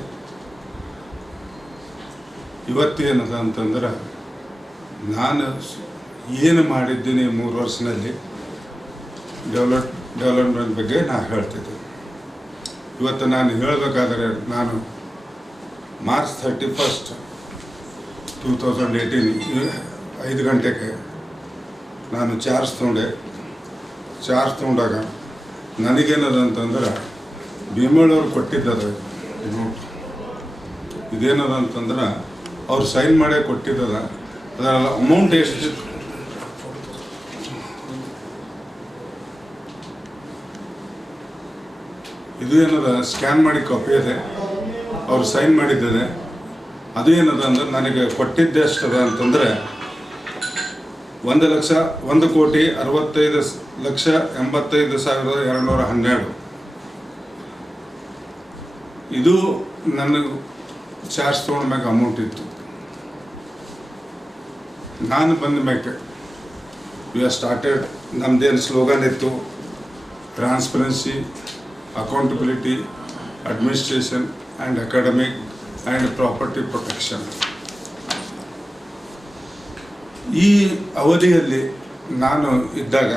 ಇವತ್ತೇನದ ಅಂತಂದ್ರೆ ನಾನು ಏನು ಮಾಡಿದ್ದೀನಿ 3 ವರ್ಷದಲ್ಲಿ ಡೆವಲಪ್ಮೆಂಟ್ ಬಗ್ಗೆ ನಾನು ಹೇಳ್ತಿದ್ದೆ. ಇವತ್ತು ನಾನು ಹೇಳಬೇಕಾದ್ರೆ ನಾನು ಮಾರ್ಚ್ 31, 2018 5 ಗಂಟೆಗೆ ನಾನು ಚಾರ್ಜ್ ತೊಗೊಂಡಾಗ ನನಗೇನದಂತಂದ್ರೆ ಭೀಮಳ್ಳವ್ರು ಕೊಟ್ಟಿದ್ದದ ನೋಟ್. ಇದೇನದ ಅಂತಂದ್ರೆ ಅವ್ರು ಸೈನ್ ಮಾಡೇ ಕೊಟ್ಟಿದ್ದದ. ಅದರ ಅಮೌಂಟ್ ಎಷ್ಟು ಇದು ಏನದ ಸ್ಕ್ಯಾನ್ ಮಾಡಿ ಕಾಪಿ ಇದೆ, ಅವ್ರು ಸೈನ್ ಮಾಡಿದ್ದಾರೆ. ಅದು ಏನದ ಅಂದ್ರೆ ನನಗೆ ಕೊಟ್ಟಿದ್ದೆ ಎಷ್ಟದ ಅಂತಂದರೆ 1,65,85,212. ಇದು ನನಗೆ ಚಾರ್ಜ್ ತೊಗೊಂಡ ಮ್ಯಾಗ ಅಮೌಂಟ್ ಇತ್ತು. ನಾನು ಬಂದ ಮ್ಯಾಕೆ ವಿ ಆರ್ ಸ್ಟಾರ್ಟೆಡ್. ನಮ್ಮದೇನು ಸ್ಲೋಗನ್ ಇತ್ತು, transparency, accountability, administration and academic and property protection. ಈ ಅವಧಿಯಲ್ಲಿ ನಾನು ಇದ್ದಾಗ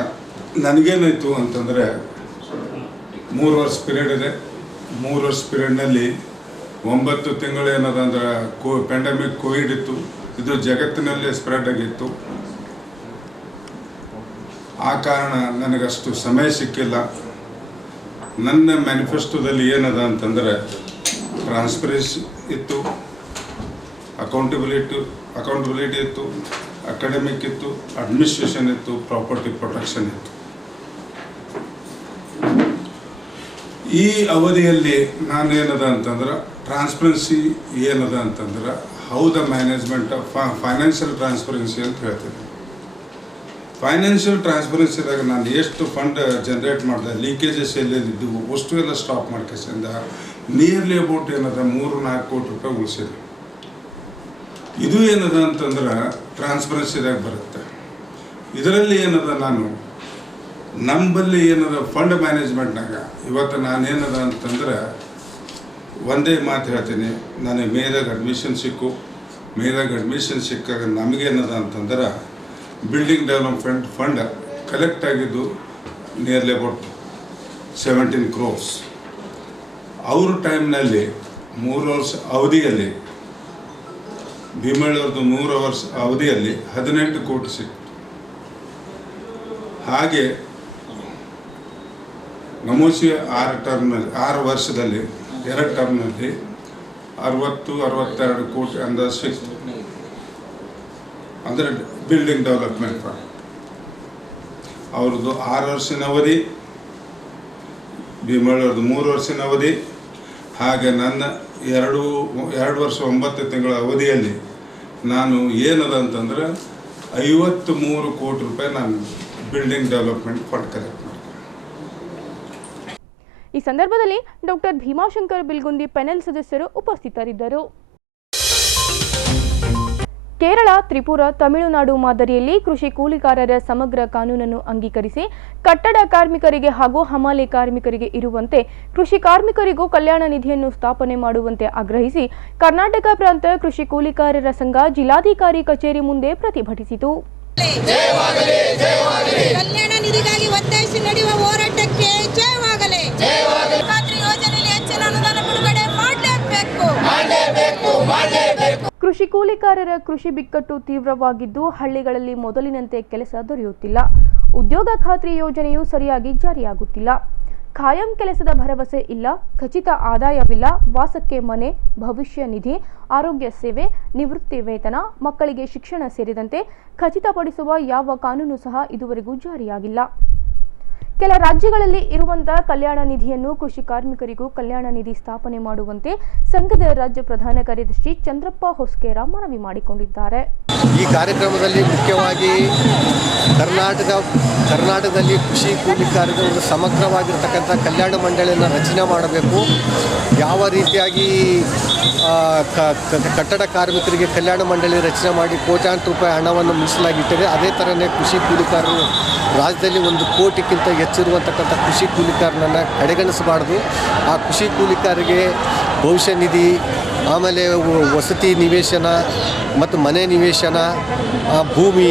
ನನಗೇನಾಯಿತು ಅಂತಂದರೆ 3 ವರ್ಷ ಪೀರಿಯಡ್ ಇದೆ. 3 ವರ್ಷ ಪೀರಿಯಡ್ನಲ್ಲಿ 9 ತಿಂಗಳು ಏನದ ಅಂದ್ರೆ ಪ್ಯಾಂಡಮಿಕ್ ಕೋವಿಡ್ ಇತ್ತು. ಇದು ಜಗತ್ತಿನಲ್ಲೇ ಸ್ಪ್ರೆಡ್ ಆಗಿತ್ತು. ಆ ಕಾರಣ ನನಗಷ್ಟು ಸಮಯ ಸಿಕ್ಕಿಲ್ಲ. ನನ್ನ ಮ್ಯಾನಿಫೆಸ್ಟೋದಲ್ಲಿ ಏನದ ಅಂತಂದರೆ ಟ್ರಾನ್ಸ್ಪರೆನ್ಸಿ ಇತ್ತು, ಅಕೌಂಟಬಿಲಿಟಿ ಇತ್ತು, ಅಕಾಡೆಮಿಕ್ ಇತ್ತು, ಅಡ್ಮಿನಿಸ್ಟ್ರೇಷನ್ ಇತ್ತು, ಪ್ರಾಪರ್ಟಿ ಪ್ರೊಟೆಕ್ಷನ್ ಇತ್ತು. ಈ ಅವಧಿಯಲ್ಲಿ ನಾನೇನದ ಅಂತಂದ್ರೆ ಟ್ರಾನ್ಸ್ಪರೆನ್ಸಿ ಏನದ ಅಂತಂದ್ರೆ how the management financial transparency ಅಂತ ಹೇಳ್ತೀನಿ. ಫೈನಾನ್ಷಿಯಲ್ ಟ್ರಾನ್ಸ್ಪರೆನ್ಸಿದಾಗ ನಾನು ಎಷ್ಟು ಫಂಡ್ ಜನ್ರೇಟ್ ಮಾಡಿದೆ, ಲೀಕೇಜಸ್ ಎಲ್ಲೆಲ್ಲಿದ್ದು ಅಷ್ಟು ಎಲ್ಲ ಸ್ಟಾಪ್ ಮಾಡ್ಕೇಸಿಂದ ನಿಯರ್ಲಿ ಅಬೌಟ್ ಏನದ 3-4 ಕೋಟಿ ರೂಪಾಯಿ ಉಳಿಸಿದೆ. ಇದು ಏನದ ಅಂತಂದ್ರೆ ಟ್ರಾನ್ಸ್ಪರೆನ್ಸಿದಾಗ ಬರುತ್ತೆ. ಇದರಲ್ಲಿ ಏನದ ನಾನು ನಂಬಲ್ಲಿ ಏನದ ಫಂಡ್ ಮ್ಯಾನೇಜ್ಮೆಂಟ್ನಾಗ ಇವತ್ತು ನಾನೇನದ ಅಂತಂದ್ರೆ ಒಂದೇ ಮಾತು ಹೇಳ್ತೀನಿ, ನನಗೆ ಮೇದಾಗ ಅಡ್ಮಿಷನ್ ಸಿಕ್ಕಾಗ ನಮಗೇನದ ಅಂತಂದ್ರೆ ಬಿಲ್ಡಿಂಗ್ ಡೆವಲಪ್ಮೆಂಟ್ ಫಂಡ್ ಕಲೆಕ್ಟ್ ಆಗಿದ್ದು ನಿಯರ್ಲಿ ಅಬೌಟ್ 17 crores. ಅವ್ರ ಟೈಮ್ನಲ್ಲಿ 3 ವರ್ಷ ಅವಧಿಯಲ್ಲಿ ಭೀಮಳ್ಳವ್ರದ್ದು 3 ವರ್ಷ ಅವಧಿಯಲ್ಲಿ 18 ಕೋಟಿ ಸಿಕ್ತು. ಹಾಗೆ ನಮೋಶಿ 6 ವರ್ಷದಲ್ಲಿ 2 ಟರ್ಮ್ನಲ್ಲಿ 60-62 ಕೋಟಿ ಅಂದಾಜು ಸಿಕ್ತು. ಅಂದರೆ ಬಿಲ್ಡಿಂಗ್ ಡೆವಲಪ್ಮೆಂಟ್ ಫಂಡ್ ಅವ್ರದ್ದು 6 ವರ್ಷದ ಅವಧಿ, ಭೀಮಳ್ಳವ್ರದ್ದು 3 ವರ್ಷದ ಅವಧಿ, ಹಾಗೆ ನನ್ನ 2 ವರ್ಷ 9 ತಿಂಗಳ ಅವಧಿಯಲ್ಲಿ ನಾನು ಏನದ ಅಂತಂದ್ರೆ 53 ಕೋಟಿ ರೂಪಾಯಿ ನಾನು ಬಿಲ್ಡಿಂಗ್ ಡೆವಲಪ್ಮೆಂಟ್ ಫಂಡ್ ಕಲೆಕ್ಟ್ ಮಾಡಿದೆ. ಈ ಸಂದರ್ಭದಲ್ಲಿ ಡಾಕ್ಟರ್ ಭೀಮಾಶಂಕರ್ ಬಿಲ್ಗುಂದಿ ಪ್ಯಾನೆಲ್ ಸದಸ್ಯರು ಉಪಸ್ಥಿತರಿದ್ದರು. ಕೇರಳ, ತ್ರಿಪುರ, ತಮಿಳುನಾಡು ಮಾದರಿಯಲ್ಲಿ ಕೃಷಿ ಕೂಲಿಕಾರರ ಸಮಗ್ರ ಕಾನೂನನ್ನು ಅಂಗೀಕರಿಸಿ ಕಟ್ಟಡ ಕಾರ್ಮಿಕರಿಗೆ ಹಾಗೂ ಹಮಾಲಿ ಕಾರ್ಮಿಕರಿಗೆ ಇರುವಂತೆ ಕೃಷಿ ಕಾರ್ಮಿಕರಿಗೂ ಕಲ್ಯಾಣ ನಿಧಿಯನ್ನು ಸ್ಥಾಪನೆ ಮಾಡುವಂತೆ ಆಗ್ರಹಿಸಿ ಕರ್ನಾಟಕ ಪ್ರಾಂತ ಕೃಷಿ ಕೂಲಿಕಾರರ ಸಂಘ ಜಿಲ್ಲಾಧಿಕಾರಿ ಕಚೇರಿ ಮುಂದೆ ಪ್ರತಿಭಟಿಸಿತು. ಕಲ್ಯಾಣ ನಿಧಿಗಾಗಿ ಒತ್ತಾಯಿಸಿ ನಡೆಯುವ ಹೋರಾಟಕ್ಕೆ ಜಯವಾಗಲಿ. ಖಾತ್ರಿ ಯೋಜನೆಯಲ್ಲಿ ಹೆಚ್ಚಿನ ಅನುದಾನ ಬಿಡುಗಡೆ ಮಾಡಲೇಬೇಕು. ಕೃಷಿ ಕೂಲಿಕಾರರ ಕೃಷಿ ಬಿಕ್ಕಟ್ಟು ತೀವ್ರವಾಗಿದ್ದು ಹಳ್ಳಿಗಳಲ್ಲಿ ಮೊದಲಿನಂತೆ ಕೆಲಸ ದೊರೆಯುತ್ತಿಲ್ಲ. ಉದ್ಯೋಗ ಖಾತ್ರಿ ಯೋಜನೆಯು ಸರಿಯಾಗಿ ಜಾರಿಯಾಗುತ್ತಿಲ್ಲ. ಖಾಯಂ ಕೆಲಸದ ಭರವಸೆ ಇಲ್ಲ, ಖಚಿತ ಆದಾಯವಿಲ್ಲ, ವಾಸಕ್ಕೆ ಮನೆ, ಭವಿಷ್ಯ ನಿಧಿ, ಆರೋಗ್ಯ ಸೇವೆ, ನಿವೃತ್ತಿ ವೇತನ, ಮಕ್ಕಳಿಗೆ ಶಿಕ್ಷಣ ಸೇರಿದಂತೆ ಖಚಿತಪಡಿಸುವ ಯಾವ ಕಾನೂನು ಸಹ ಇದುವರೆಗೂ ಜಾರಿಯಾಗಿಲ್ಲ. ಕೆಲ ರಾಜ್ಯಗಳಲ್ಲಿ ಇರುವಂತಹ ಕಲ್ಯಾಣ ನಿಧಿಯನ್ನು ಕೃಷಿ ಕಾರ್ಮಿಕರಿಗೂ ಕಲ್ಯಾಣ ನಿಧಿ ಸ್ಥಾಪನೆ ಮಾಡುವಂತೆ ಸಂಘದ ರಾಜ್ಯ ಪ್ರಧಾನ ಕಾರ್ಯದರ್ಶಿ ಚಂದ್ರಪ್ಪ ಹೊಸ್ಕೇರ ಮನವಿ ಮಾಡಿಕೊಂಡಿದ್ದಾರೆ. ಈ ಕಾರ್ಯಕ್ರಮದಲ್ಲಿ ಮುಖ್ಯವಾಗಿ ಕರ್ನಾಟಕದಲ್ಲಿ ಕೃಷಿ ಕೂಲಿಕಾರರಿಗೆ ಒಂದು ಸಮಗ್ರವಾಗಿರ್ತಕ್ಕಂಥ ಕಲ್ಯಾಣ ಮಂಡಳಿಯನ್ನು ರಚನೆ ಮಾಡಬೇಕು. ಯಾವ ರೀತಿಯಾಗಿ ಕಟ್ಟಡ ಕಾರ್ಮಿಕರಿಗೆ ಕಲ್ಯಾಣ ಮಂಡಳಿ ರಚನೆ ಮಾಡಿ ಕೋಟ್ಯಾಂತರ ರೂಪಾಯಿ ಹಣವನ್ನು ಮೀಸಲಾಗಿಟ್ಟಿದೆ, ಅದೇ ಥರನೇ ಕೃಷಿ ಕೂಲಿಕಾರರು ರಾಜ್ಯದಲ್ಲಿ 1 ಕೋಟಿಗಿಂತ ಹೆಚ್ಚಿರುವಂತಕ್ಕಂಥ ಕೃಷಿ ಕೂಲಿಕಾರನನ್ನು ಕಡೆಗಣಿಸಬಾರ್ದು. ಆ ಕೃಷಿ ಕೂಲಿಕಾರರಿಗೆ ಭವಿಷ್ಯ ನಿಧಿ, ಆಮೇಲೆ ವಸತಿ ನಿವೇಶನ ಮತ್ತು ಮನೆ ನಿವೇಶನ, ಭೂಮಿ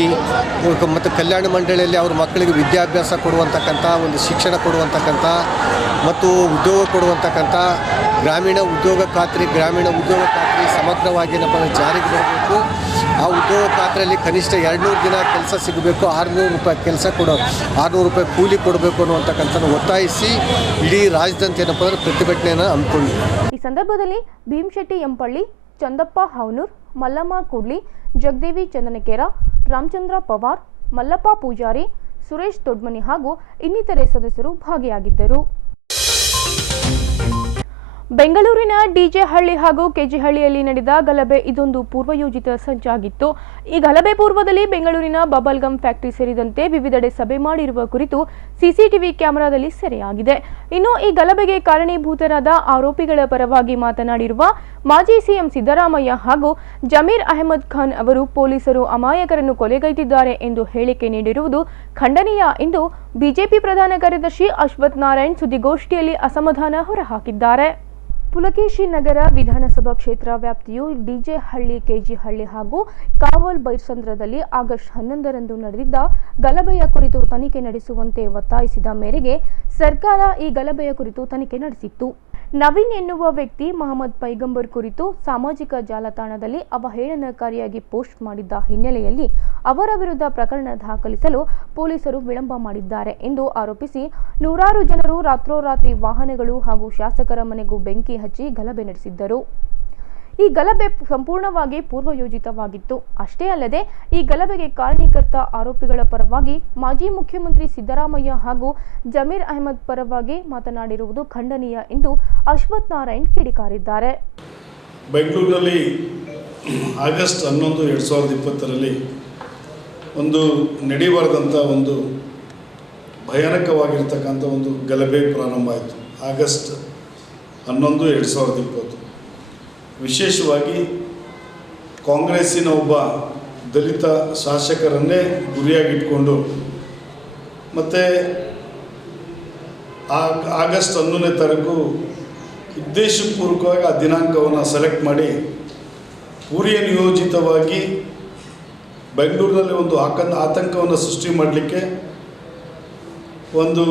ಮತ್ತು ಕಲ್ಯಾಣ ಮಂಡಳಿಯಲ್ಲಿ ಅವ್ರ ಮಕ್ಕಳಿಗೆ ವಿದ್ಯಾಭ್ಯಾಸ ಕೊಡುವಂತಕ್ಕಂಥ ಒಂದು ಶಿಕ್ಷಣ ಕೊಡುವಂತಕ್ಕಂಥ ಮತ್ತು ಉದ್ಯೋಗ ಕೊಡುವಂತಕ್ಕಂಥ ಗ್ರಾಮೀಣ ಉದ್ಯೋಗ ಖಾತ್ರಿ ಸಮಗ್ರವಾಗಿ ಜಾರಿಗೆ ಬರಬೇಕು. ಆ ಉದ್ಯೋಗ ಖಾತ್ರಿಯಲ್ಲಿ ಕನಿಷ್ಠ 200 ದಿನ ಕೆಲಸ ಸಿಗಬೇಕು, 600 ರೂಪಾಯಿ ಕೆಲಸ 600 ರೂಪಾಯಿ ಕೂಲಿ ಕೊಡಬೇಕು ಅನ್ನುವಂತಕ್ಕಂಥ ಒತ್ತಾಯಿಸಿ ಇಡೀ ರಾಜ್ಯದಂತೆ ಏನಪ್ಪ ಅಂದರೆ ಪ್ರತಿಭಟನೆಯನ್ನು ಹಮ್ಮಿಕೊಂಡಿದೆ. ಈ ಸಂದರ್ಭದಲ್ಲಿ ಭೀಮಶೆಟ್ಟಿ ಎಂಪಳ್ಳಿ, ಚಂದಪ್ಪ ಹಾವನೂರ್, ಮಲ್ಲಮ್ಮ ಕೂಡ್ಲಿ, ಜಗದೇವಿ ಚಂದನಕೇರ, ರಾಮಚಂದ್ರ ಪವಾರ್, ಮಲ್ಲಪ್ಪ ಪೂಜಾರಿ, ಸುರೇಶ್ ದೊಡ್ಮನಿ ಹಾಗೂ ಇನ್ನಿತರೆ ಸದಸ್ಯರು ಭಾಗಿಯಾಗಿದ್ದರು. ಬೆಂಗಳೂರಿನ ಡಿಜೆ ಹಳ್ಳಿ ಹಾಗೂ ಕೆಜಿಹಳ್ಳಿಯಲ್ಲಿ ನಡೆದ ಗಲಭೆ ಇದೊಂದು ಪೂರ್ವಯೋಜಿತ ಸಂಚಾಗಿತ್ತು. ಈ ಗಲಭೆ ಪೂರ್ವದಲ್ಲಿ ಬೆಂಗಳೂರಿನ ಬಬಲ್ ಗಮ್ ಫ್ಯಾಕ್ಟರಿ ಸೇರಿದಂತೆ ವಿವಿಧೆಡೆ ಸಭೆ ಮಾಡಿರುವ ಕುರಿತು ಸಿಸಿಟಿವಿ ಕ್ಯಾಮೆರಾದಲ್ಲಿ ಸೆರೆಯಾಗಿದೆ. ಇನ್ನು ಈ ಗಲಭೆಗೆ ಕಾರಣೀಭೂತರಾದ ಆರೋಪಿಗಳ ಪರವಾಗಿ ಮಾತನಾಡಿರುವ ಮಾಜಿ ಸಿಎಂ ಸಿದ್ದರಾಮಯ್ಯ ಹಾಗೂ ಜಮೀರ್ ಅಹಮದ್ ಖಾನ್ ಅವರು ಪೊಲೀಸರು ಅಮಾಯಕರನ್ನು ಕೊಲೆಗೈದಿದ್ದಾರೆ ಎಂದು ಹೇಳಿಕೆ ನೀಡಿರುವುದು ಖಂಡನೀಯ ಎಂದು ಬಿಜೆಪಿ ಪ್ರಧಾನ ಕಾರ್ಯದರ್ಶಿ ಅಶ್ವಥ್ ನಾರಾಯಣ್ ಸುದ್ದಿಗೋಷ್ಠಿಯಲ್ಲಿ ಅಸಮಾಧಾನ ಹೊರಹಾಕಿದ್ದಾರೆ. ಪುಲಕೇಶಿ ನಗರ ವಿಧಾನಸಭಾ ಕ್ಷೇತ್ರ ವ್ಯಾಪ್ತಿಯು ಡಿಜೆ ಹಳ್ಳಿ, ಕೆಜಿಹಳ್ಳಿ ಹಾಗೂ ಕಾವಲ್ ಬೈರ್ಸಂದ್ರದಲ್ಲಿ ಆಗಸ್ಟ್ 11ರಂದು ನಡೆದಿದ್ದ ಗಲಭೆಯ ಕುರಿತು ತನಿಖೆ ನಡೆಸುವಂತೆ ಒತ್ತಾಯಿಸಿದ ಮೇರೆಗೆ ಸರ್ಕಾರ ಈ ಗಲಭೆಯ ಕುರಿತು ತನಿಖೆ ನಡೆಸಿತ್ತು. ನವೀನ್ ಎನ್ನುವ ವ್ಯಕ್ತಿ ಮಹಮ್ಮದ್ ಪೈಗಂಬರ್ ಕುರಿತು ಸಾಮಾಜಿಕ ಜಾಲತಾಣದಲ್ಲಿ ಅವಹೇಳನಕಾರಿಯಾಗಿ ಪೋಸ್ಟ್ ಮಾಡಿದ್ದ ಹಿನ್ನೆಲೆಯಲ್ಲಿ ಅವರ ವಿರುದ್ಧ ಪ್ರಕರಣ ದಾಖಲಿಸಲು ಪೊಲೀಸರು ವಿಳಂಬ ಮಾಡಿದ್ದಾರೆ ಎಂದು ಆರೋಪಿಸಿ ನೂರಾರು ಜನರು ರಾತ್ರೋರಾತ್ರಿ ವಾಹನಗಳು ಹಾಗೂ ಶಾಸಕರ ಮನೆಗೂ ಬೆಂಕಿ ಹಚ್ಚಿ ಗಲಭೆ ನಡೆಸಿದ್ದರು. ಈ ಗಲಭೆ ಸಂಪೂರ್ಣವಾಗಿ ಪೂರ್ವಯೋಜಿತವಾಗಿತ್ತು. ಅಷ್ಟೇ ಅಲ್ಲದೆ ಈ ಗಲಭೆಗೆ ಕಾರಣೀಕರ್ತ ಆರೋಪಿಗಳ ಪರವಾಗಿ ಮಾಜಿ ಮುಖ್ಯಮಂತ್ರಿ ಸಿದ್ದರಾಮಯ್ಯ ಹಾಗೂ ಜಮೀರ್ ಅಹಮದ್ ಪರವಾಗಿ ಮಾತನಾಡಿರುವುದು ಖಂಡನೀಯ ಎಂದು ಅಶ್ವಥ್ ನಾರಾಯಣ್ ಕಿಡಿಕಾರಿದ್ದಾರೆ. ಬೆಂಗಳೂರಿನಲ್ಲಿ ಆಗಸ್ಟ್ 11, 2020ರಲ್ಲಿ ಒಂದು ನಡೆಯಬಾರದಂಥ ಒಂದು ಭಯಾನಕವಾಗಿರ್ತಕ್ಕಂಥ ಒಂದು ಗಲಭೆ ಪ್ರಾರಂಭ ಆಯಿತು. ಆಗಸ್ಟ್ 11, 2020 ವಿಶೇಷವಾಗಿ ಕಾಂಗ್ರೆಸ್ಸಿನ ಒಬ್ಬ ದಲಿತ ಶಾಸಕರನ್ನೇ ಗುರಿಯಾಗಿಟ್ಕೊಂಡು ಮತ್ತು ಆಗಸ್ಟ್ 11ನೇ ತಾರೀಕು ಉದ್ದೇಶಪೂರ್ವಕವಾಗಿ ಆ ದಿನಾಂಕವನ್ನು ಸೆಲೆಕ್ಟ್ ಮಾಡಿ ಪೂರ್ವನಿಯೋಜಿತವಾಗಿ ಬೆಂಗಳೂರಿನಲ್ಲಿ ಒಂದು ಆತಂಕವನ್ನು ಸೃಷ್ಟಿ ಮಾಡಲಿಕ್ಕೆ ಒಂದು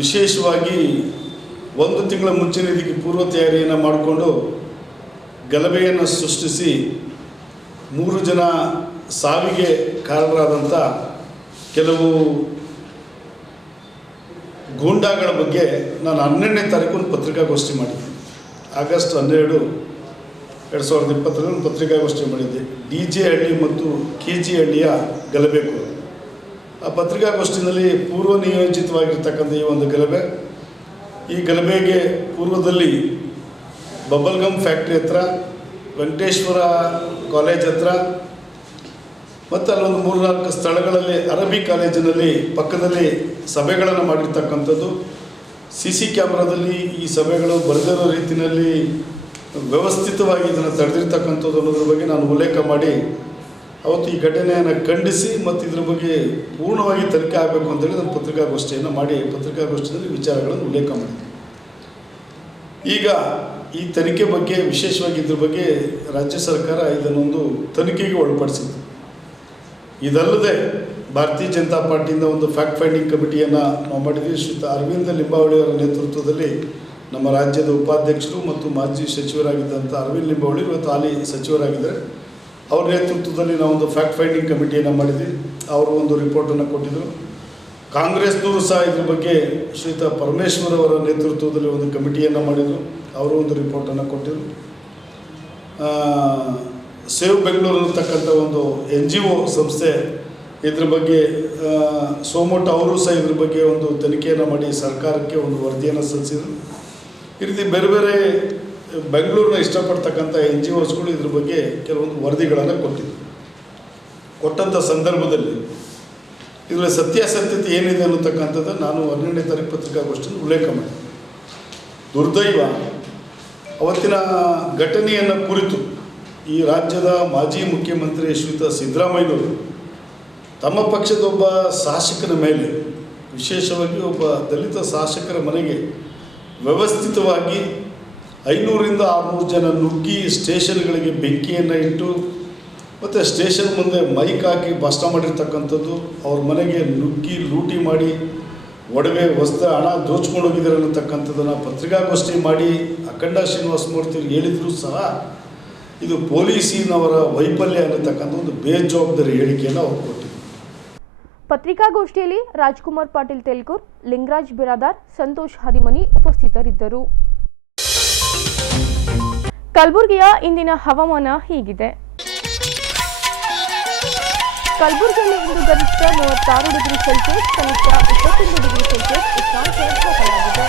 ವಿಶೇಷವಾಗಿ 1 ತಿಂಗಳ ಮುಂಚಿನ ಇದಕ್ಕೆ ಪೂರ್ವ ತಯಾರಿಯನ್ನು ಮಾಡಿಕೊಂಡು ಗಲಭೆಯನ್ನು ಸೃಷ್ಟಿಸಿ 3 ಜನ ಸಾವಿಗೆ ಕಾರಣರಾದಂಥ ಕೆಲವು ಗೂಂಡಾಗಳ ಬಗ್ಗೆ ನಾನು 12ನೇ ತಾರೀಕು ಒಂದು ಪತ್ರಿಕಾಗೋಷ್ಠಿ ಮಾಡಿದ್ದೆ. ಆಗಸ್ಟ್ 12, 2020ರಲ್ಲಿ ಒಂದು ಪತ್ರಿಕಾಗೋಷ್ಠಿ ಮಾಡಿದ್ದೆ. DJ ಹಳ್ಳಿ ಮತ್ತು KG ಹಳ್ಳಿಯ ಗಲಭೆ ಕೂಡ. ಆ ಪತ್ರಿಕಾಗೋಷ್ಠಿನಲ್ಲಿ ಪೂರ್ವ ನಿಯೋಜಿತವಾಗಿರ್ತಕ್ಕಂಥ ಈ ಒಂದು ಗಲಭೆ, ಈ ಗಲಭೆಗೆ ಪೂರ್ವದಲ್ಲಿ ಬಬಲ್ ಗಮ್ ಫ್ಯಾಕ್ಟ್ರಿ ಹತ್ರ, ವೆಂಕಟೇಶ್ವರ ಕಾಲೇಜ್ ಹತ್ರ ಮತ್ತು ಅಲ್ಲೊಂದು 3-4 ಸ್ಥಳಗಳಲ್ಲಿ ಅರಬ್ಬಿ ಕಾಲೇಜಿನಲ್ಲಿ ಪಕ್ಕದಲ್ಲಿ ಸಭೆಗಳನ್ನು ಮಾಡಿರ್ತಕ್ಕಂಥದ್ದು. CC ಕ್ಯಾಮ್ರಾದಲ್ಲಿ ಈ ಸಭೆಗಳು ಬರೆದಿರೋ ರೀತಿಯಲ್ಲಿ ವ್ಯವಸ್ಥಿತವಾಗಿ ಇದನ್ನು ತಡೆದಿರ್ತಕ್ಕಂಥದ್ದು ಅನ್ನೋದ್ರ ಬಗ್ಗೆ ನಾನು ಉಲ್ಲೇಖ ಮಾಡಿ ಅವತ್ತು ಈ ಘಟನೆಯನ್ನು ಖಂಡಿಸಿ ಮತ್ತು ಇದ್ರ ಬಗ್ಗೆ ಪೂರ್ಣವಾಗಿ ತನಿಖೆ ಆಗಬೇಕು ಅಂತೇಳಿ ನಾನು ಪತ್ರಿಕಾಗೋಷ್ಠಿಯನ್ನು ಮಾಡಿ ಪತ್ರಿಕಾಗೋಷ್ಠಿಯಲ್ಲಿ ವಿಚಾರಗಳನ್ನು ಉಲ್ಲೇಖ ಮಾಡಿದೆ. ಈಗ ಈ ತನಿಖೆ ಬಗ್ಗೆ ವಿಶೇಷವಾಗಿ ಇದ್ರ ಬಗ್ಗೆ ರಾಜ್ಯ ಸರ್ಕಾರ ಇದನ್ನೊಂದು ತನಿಖೆಗೆ ಒಳಪಡಿಸಿದೆ. ಇದಲ್ಲದೆ ಭಾರತೀಯ ಜನತಾ ಪಾರ್ಟಿಯಿಂದ ಒಂದು ಫ್ಯಾಕ್ಟ್ ಫೈಂಡಿಂಗ್ ಕಮಿಟಿಯನ್ನು ನಾವು ಮಾಡಿದ್ವಿ. ಶ್ರೀಯುತ ಅರವಿಂದ ಲಿಂಬಾವಳಿಯವರ ನೇತೃತ್ವದಲ್ಲಿ ನಮ್ಮ ರಾಜ್ಯದ ಉಪಾಧ್ಯಕ್ಷರು ಮತ್ತು ಮಾಜಿ ಸಚಿವರಾಗಿದ್ದಂಥ ಅರವಿಂದ್ ಲಿಂಬಾವಳಿ ಇವತ್ತು ಹಾಲಿ ಸಚಿವರಾಗಿದ್ದಾರೆ. ಅವ್ರ ನೇತೃತ್ವದಲ್ಲಿ ನಾವೊಂದು ಫ್ಯಾಕ್ಟ್ ಫೈಂಡಿಂಗ್ ಕಮಿಟಿಯನ್ನು ಮಾಡಿದ್ವಿ. ಅವರು ಒಂದು ರಿಪೋರ್ಟನ್ನು ಕೊಟ್ಟಿದ್ದರು. ಕಾಂಗ್ರೆಸ್ನವರು ಸಹ ಇದ್ರ ಬಗ್ಗೆ ಶ್ರೀಯುತ ಪರಮೇಶ್ವರ್ ಅವರ ನೇತೃತ್ವದಲ್ಲಿ ಒಂದು ಕಮಿಟಿಯನ್ನು ಮಾಡಿದರು. ಅವರು ಒಂದು ರಿಪೋರ್ಟನ್ನು ಕೊಟ್ಟಿದ್ದರು. ಸೇವ್ ಬೆಂಗಳೂರು ಅಂತಕ್ಕಂಥ ಒಂದು NGO ಸಂಸ್ಥೆ ಇದ್ರ ಬಗ್ಗೆ ಸೋಮೋಟ ಅವರು ಸಹ ಇದ್ರ ಬಗ್ಗೆ ಒಂದು ತನಿಖೆಯನ್ನು ಮಾಡಿ ಸರ್ಕಾರಕ್ಕೆ ಒಂದು ವರದಿಯನ್ನು ಸಲ್ಲಿಸಿದರು. ಈ ರೀತಿ ಬೇರೆ ಬೇರೆ ಬೆಂಗಳೂರನ್ನ ಇಷ್ಟಪಡ್ತಕ್ಕಂಥ NGOಸ್ಗಳು ಇದ್ರ ಬಗ್ಗೆ ಕೆಲವೊಂದು ವರದಿಗಳನ್ನು ಕೊಟ್ಟಂಥ ಸಂದರ್ಭದಲ್ಲಿ ಇದರ ಸತ್ಯಾಸತ್ಯತೆ ಏನಿದೆ ಅನ್ನತಕ್ಕಂಥದ್ದು ನಾನು 12ನೇ ತಾರೀಕು ಪತ್ರಿಕಾಗೋಷ್ಠಿಯಲ್ಲಿ ಉಲ್ಲೇಖ ಮಾಡಿದೆ. ದುರ್ದೈವ ಅವತ್ತಿನ ಘಟನೆಯನ್ನು ಕುರಿತು ಈ ರಾಜ್ಯದ ಮಾಜಿ ಮುಖ್ಯಮಂತ್ರಿ ಶ್ರೀಯುತ ಸಿದ್ದರಾಮಯ್ಯನವರು ತಮ್ಮ ಪಕ್ಷದ ಒಬ್ಬ ಶಾಸಕನ ಮೇಲೆ, ವಿಶೇಷವಾಗಿ ಒಬ್ಬ ದಲಿತ ಶಾಸಕರ ಮನೆಗೆ ವ್ಯವಸ್ಥಿತವಾಗಿ 500ರಿಂದ 600 ಜನ ನುಗ್ಗಿ ಸ್ಟೇಷನ್ಗಳಿಗೆ ಬೆಂಕಿಯನ್ನು ಇಟ್ಟು ಮತ್ತು ಸ್ಟೇಷನ್ ಮುಂದೆ ಮೈಕ್ ಹಾಕಿ ಭಾಷಣ ಮಾಡಿರ್ತಕ್ಕಂಥದ್ದು, ಅವ್ರ ಮನೆಗೆ ನುಗ್ಗಿ ಲೂಟಿ ಮಾಡಿ ಒಡವೆ ವಸ್ತ್ರ ಹಣ ದೋಚ್ಕೊಂಡು ಹೋಗಿದ್ದಾರೆ ಅನ್ನತಕ್ಕಂಥದ್ದನ್ನು ಪತ್ರಿಕಾಗೋಷ್ಠಿ ಮಾಡಿ ಅಖಂಡ ಶ್ರೀನಿವಾಸ ಮೂರ್ತಿ ಹೇಳಿದರೂ ಸಹ ಇದು ಪೊಲೀಸಿನವರ ವೈಫಲ್ಯ ಅನ್ನತಕ್ಕಂಥ ಒಂದು ಬೇಜವಾಬ್ದಾರಿ ಹೇಳಿಕೆಯನ್ನು ಅವರು ಕೊಟ್ಟಿದ್ದಾರೆ. ಪತ್ರಿಕಾಗೋಷ್ಠಿಯಲ್ಲಿ ರಾಜ್ಕುಮಾರ್ ಪಾಟೀಲ್ ತೆಲ್ಕೂರ್, ಲಿಂಗರಾಜ್ ಬಿರಾದಾರ್, ಸಂತೋಷ್ ಹದಿಮನಿ ಉಪಸ್ಥಿತರಿದ್ದರು. ಕಲಬುರಗಿಯ ಇಂದಿನ ಹವಾಮಾನ ಹೀಗಿದೆ. ಕಲಬುರಗಿಯಲ್ಲಿ ಇಂದು ಗರಿಷ್ಠ 36 ಡಿಗ್ರಿ ಸೆಲ್ಸಿಯಸ್, ಕನಿಷ್ಠ 21 ಡಿಗ್ರಿ ಸೆಲ್ಸಿಯಸ್ ಉಷ್ಣಾಂಶ ದಾಖಲಾಗಿದೆ.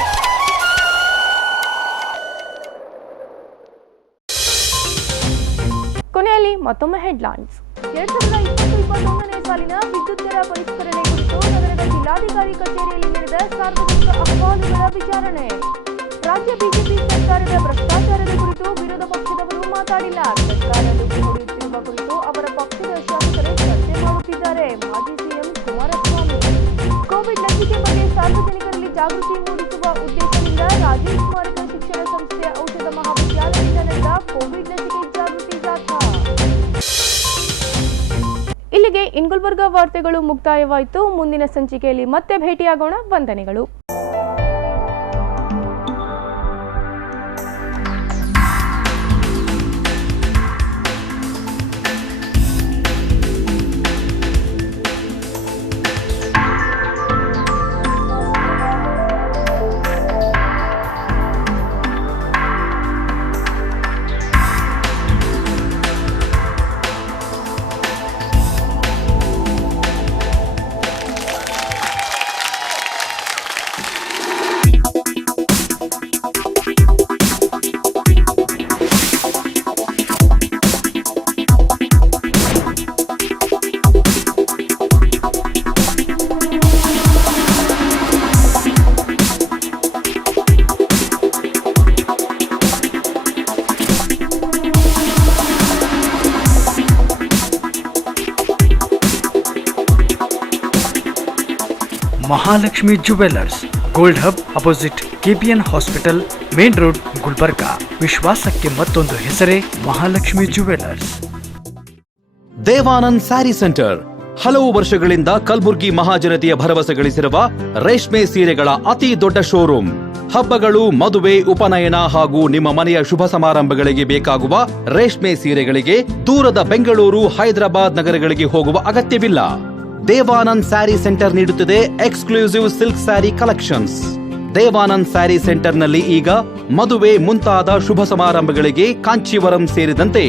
ಕೊನೆಯಲ್ಲಿ ಮತ್ತೊಮ್ಮೆ ಹೆಡ್ಲೈನ್ಸ್. 2020-21ನೇ ಸಾಲಿನ ವಿದ್ಯುತ್ ದರ ಪರಿಷ್ಕರಣೆ ಕುರಿತು ನಗರದ ಜಿಲ್ಲಾಧಿಕಾರಿ ಕಚೇರಿಯಲ್ಲಿ ನಡೆದ ಸಾರ್ವಜನಿಕ ಅಹವಾಲುಗಳ ವಿಚಾರಣೆ. ರಾಜ್ಯ ಬಿಜೆಪಿ ಸರ್ಕಾರದ ಭ್ರಷ್ಟಾಚಾರದ ಕುರಿತು ವಿರೋಧ ಪಕ್ಷದವರು ಮಾತಾಡಿಲ್ಲ. ಸರ್ಕಾರ ದುಡ್ಡು ಹೊಡೆಯುತ್ತಿರುವ ಕುರಿತು ಅವರ ಪಕ್ಷದ ಶಾಸಕರೇ ಚರ್ಚೆ ಮಾಡುತ್ತಿದ್ದಾರೆ. ಮಾಜಿ ಸಿಎಂ ಕುಮಾರಸ್ವಾಮಿ. ಕೋವಿಡ್ ಲಸಿಕೆ ಬಗ್ಗೆ ಸಾರ್ವಜನಿಕರಲ್ಲಿ ಜಾಗೃತಿ ಮೂಡಿಸುವ ಉದ್ದೇಶದಿಂದ ರಾಜೀವ್ ಸ್ಮಾರಕ ಶಿಕ್ಷಣ ಸಂಸ್ಥೆಯ ಔಷಧ ಮಹಾವಿದ್ಯಾಲಯದಿಂದ ನಡೆದ ಕೋವಿಡ್ ಲಸಿಕೆ ಜಾಗೃತಿ ಜಾಥಾ. ಇಲ್ಲಿಗೆ ಗುಲ್ಬರ್ಗಾ ವಾರ್ತೆಗಳು ಮುಕ್ತಾಯವಾಯಿತು. ಮುಂದಿನ ಸಂಚಿಕೆಯಲ್ಲಿ ಮತ್ತೆ ಭೇಟಿಯಾಗೋಣ. ವಂದನೆಗಳು. Mahalakshmi jewellers, gold hub opposite KPN hospital, main road, Gulbarga. ವಿಶ್ವಾಸಕ್ಕೆ ಮತ್ತೊಂದು ಹೆಸರೇ Mahalakshmi jewellers. Devanand saree centre ಹಲವು ವರ್ಷಗಳಿಂದ ಕಲಬುರ್ಗಿ ಮಹಾಜನತೆಯ ಭರವಸೆ ಗಳಿಸಿರುವ ರೇಷ್ಮೆ ಸೀರೆಗಳ ಅತಿ ದೊಡ್ಡ ಶೋರೂಮ್. ಹಬ್ಬಗಳು, ಮದುವೆ, ಉಪನಯನ ಹಾಗೂ ನಿಮ್ಮ ಮನೆಯ ಶುಭ ಸಮಾರಂಭಗಳಿಗೆ ಬೇಕಾಗುವ ರೇಷ್ಮೆ ಸೀರೆಗಳಿಗೆ ದೂರದ ಬೆಂಗಳೂರು, ಹೈದರಾಬಾದ್ ನಗರಗಳಿಗೆ ಹೋಗುವ ಅಗತ್ಯವಿಲ್ಲ. ದೇವಾನಂದ್ ಸ್ಯಾರಿ ಸೆಂಟರ್ ನೀಡುತ್ತಿದೆ exclusive silk saree collections. Devanand saree ಸೆಂಟರ್ನಲ್ಲಿ ಈಗ ಮದುವೆ ಮುಂತಾದ ಶುಭ ಸಮಾರಂಭಗಳಿಗೆ ಕಾಂಚೀವರಂ ಸೇರಿದಂತೆ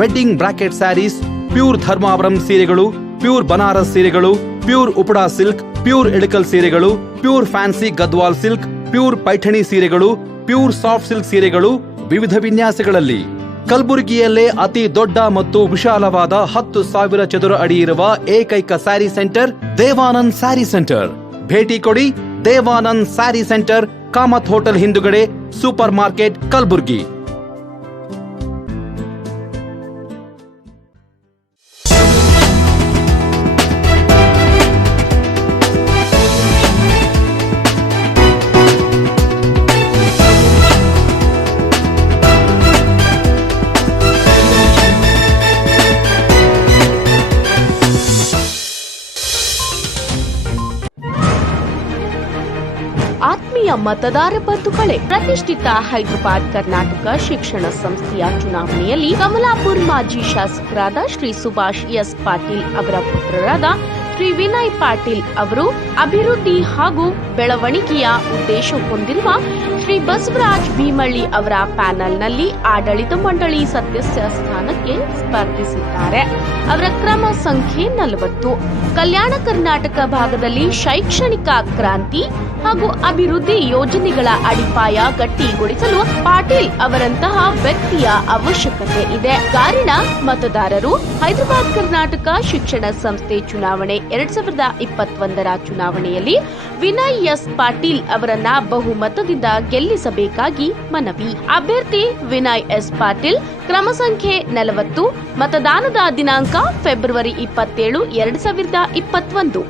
wedding bracket sarees, pure Dharmavaram ಸೀರೆಗಳು, ಪ್ಯೂರ್ ಬನಾರಸ್ ಸೀರೆಗಳು, pure Uppada silk, pure Ilkal ಸೀರೆಗಳು, pure fancy Gadwal silk, pure Paithani ಸೀರೆಗಳು, ಪ್ಯೂರ್ ಸಾಫ್ಟ್ ಸಿಲ್ಕ್ ಸೀರೆಗಳು ವಿವಿಧ ವಿನ್ಯಾಸಗಳಲ್ಲಿ. ಕಲಬುರಗಿಯಲ್ಲೇ ಅತಿ ದೊಡ್ಡ ಮತ್ತು ವಿಶಾಲವಾದ 10,000 ಚದುರ ಅಡಿ ಇರುವ ಏಕೈಕ sari centre Devanand saree centre. ಭೇಟಿ ಕೊಡಿ Devanand saree centre, Kamath hotel ಹಿಂದುಗಡೆ, ಸೂಪರ್ ಮಾರ್ಕೆಟ್, ಕಲಬುರ್ಗಿ. ಆತ್ಮೀಯ ಮತದಾರ ಬಂಧುಗಳೇ, ಪ್ರತಿಷ್ಠಿತ ಹೈದರಾಬಾದ್ ಕರ್ನಾಟಕ ಶಿಕ್ಷಣ ಸಂಸ್ಥೆಯ ಚುನಾವಣೆಯಲ್ಲಿ ಕಮಲಾಪುರ್ ಮಾಜಿ ಶಾಸಕರಾದ ಶ್ರೀ ಸುಭಾಷ್ ಎಸ್ ಪಾಟೀಲ್ ಅವರ ಪುತ್ರರಾದ ಶ್ರೀ ವಿನಯ್ ಪಾಟೀಲ್ ಅವರು ಅಭಿವೃದ್ಧಿ ಹಾಗೂ ಬೆಳವಣಿಗೆಯ ಉದ್ದೇಶ ಹೊಂದಿರುವ ಶ್ರೀ ಬಸವರಾಜ್ ಭೀಮಳ್ಳಿ ಅವರ ಪ್ಯಾನೆಲ್ನಲ್ಲಿ ಆಡಳಿತ ಮಂಡಳಿ ಸದಸ್ಯ ಸ್ಥಾನಕ್ಕೆ ಸ್ಪರ್ಧಿಸಿದ್ದಾರೆ. ಅವರ ಕ್ರಮ ಸಂಖ್ಯೆ 40. ಕಲ್ಯಾಣ ಕರ್ನಾಟಕ ಭಾಗದಲ್ಲಿ ಶೈಕ್ಷಣಿಕ ಕ್ರಾಂತಿ ಹಾಗೂ ಅಭಿವೃದ್ಧಿ ಯೋಜನೆಗಳ ಅಡಿಪಾಯ ಗಟ್ಟಿಗೊಳಿಸಲು ಪಾಟೀಲ್ ಅವರಂತಹ ವ್ಯಕ್ತಿಯ ಅವಶ್ಯಕತೆ ಇದೆ. ಕಾರಣ, ಮತದಾರರು ಹೈದರಾಬಾದ್ ಕರ್ನಾಟಕ ಶಿಕ್ಷಣ ಸಂಸ್ಥೆ ಚುನಾವಣೆ 2021ರ ಚುನಾವಣೆಯಲ್ಲಿ ವಿನಯ್ ಎಸ್ ಪಾಟೀಲ್ ಅವರನ್ನ ಬಹುಮತದಿಂದ ಗೆಲ್ಲಿಸಬೇಕಾಗಿ ಮನವಿ. ಅಭ್ಯರ್ಥಿ ವಿನಯ್ ಎಸ್ ಪಾಟೀಲ್, ಕ್ರಮ ಸಂಖ್ಯೆ 40. ಮತದಾನದ ದಿನಾಂಕ ಫೆಬ್ರವರಿ 27, 2021.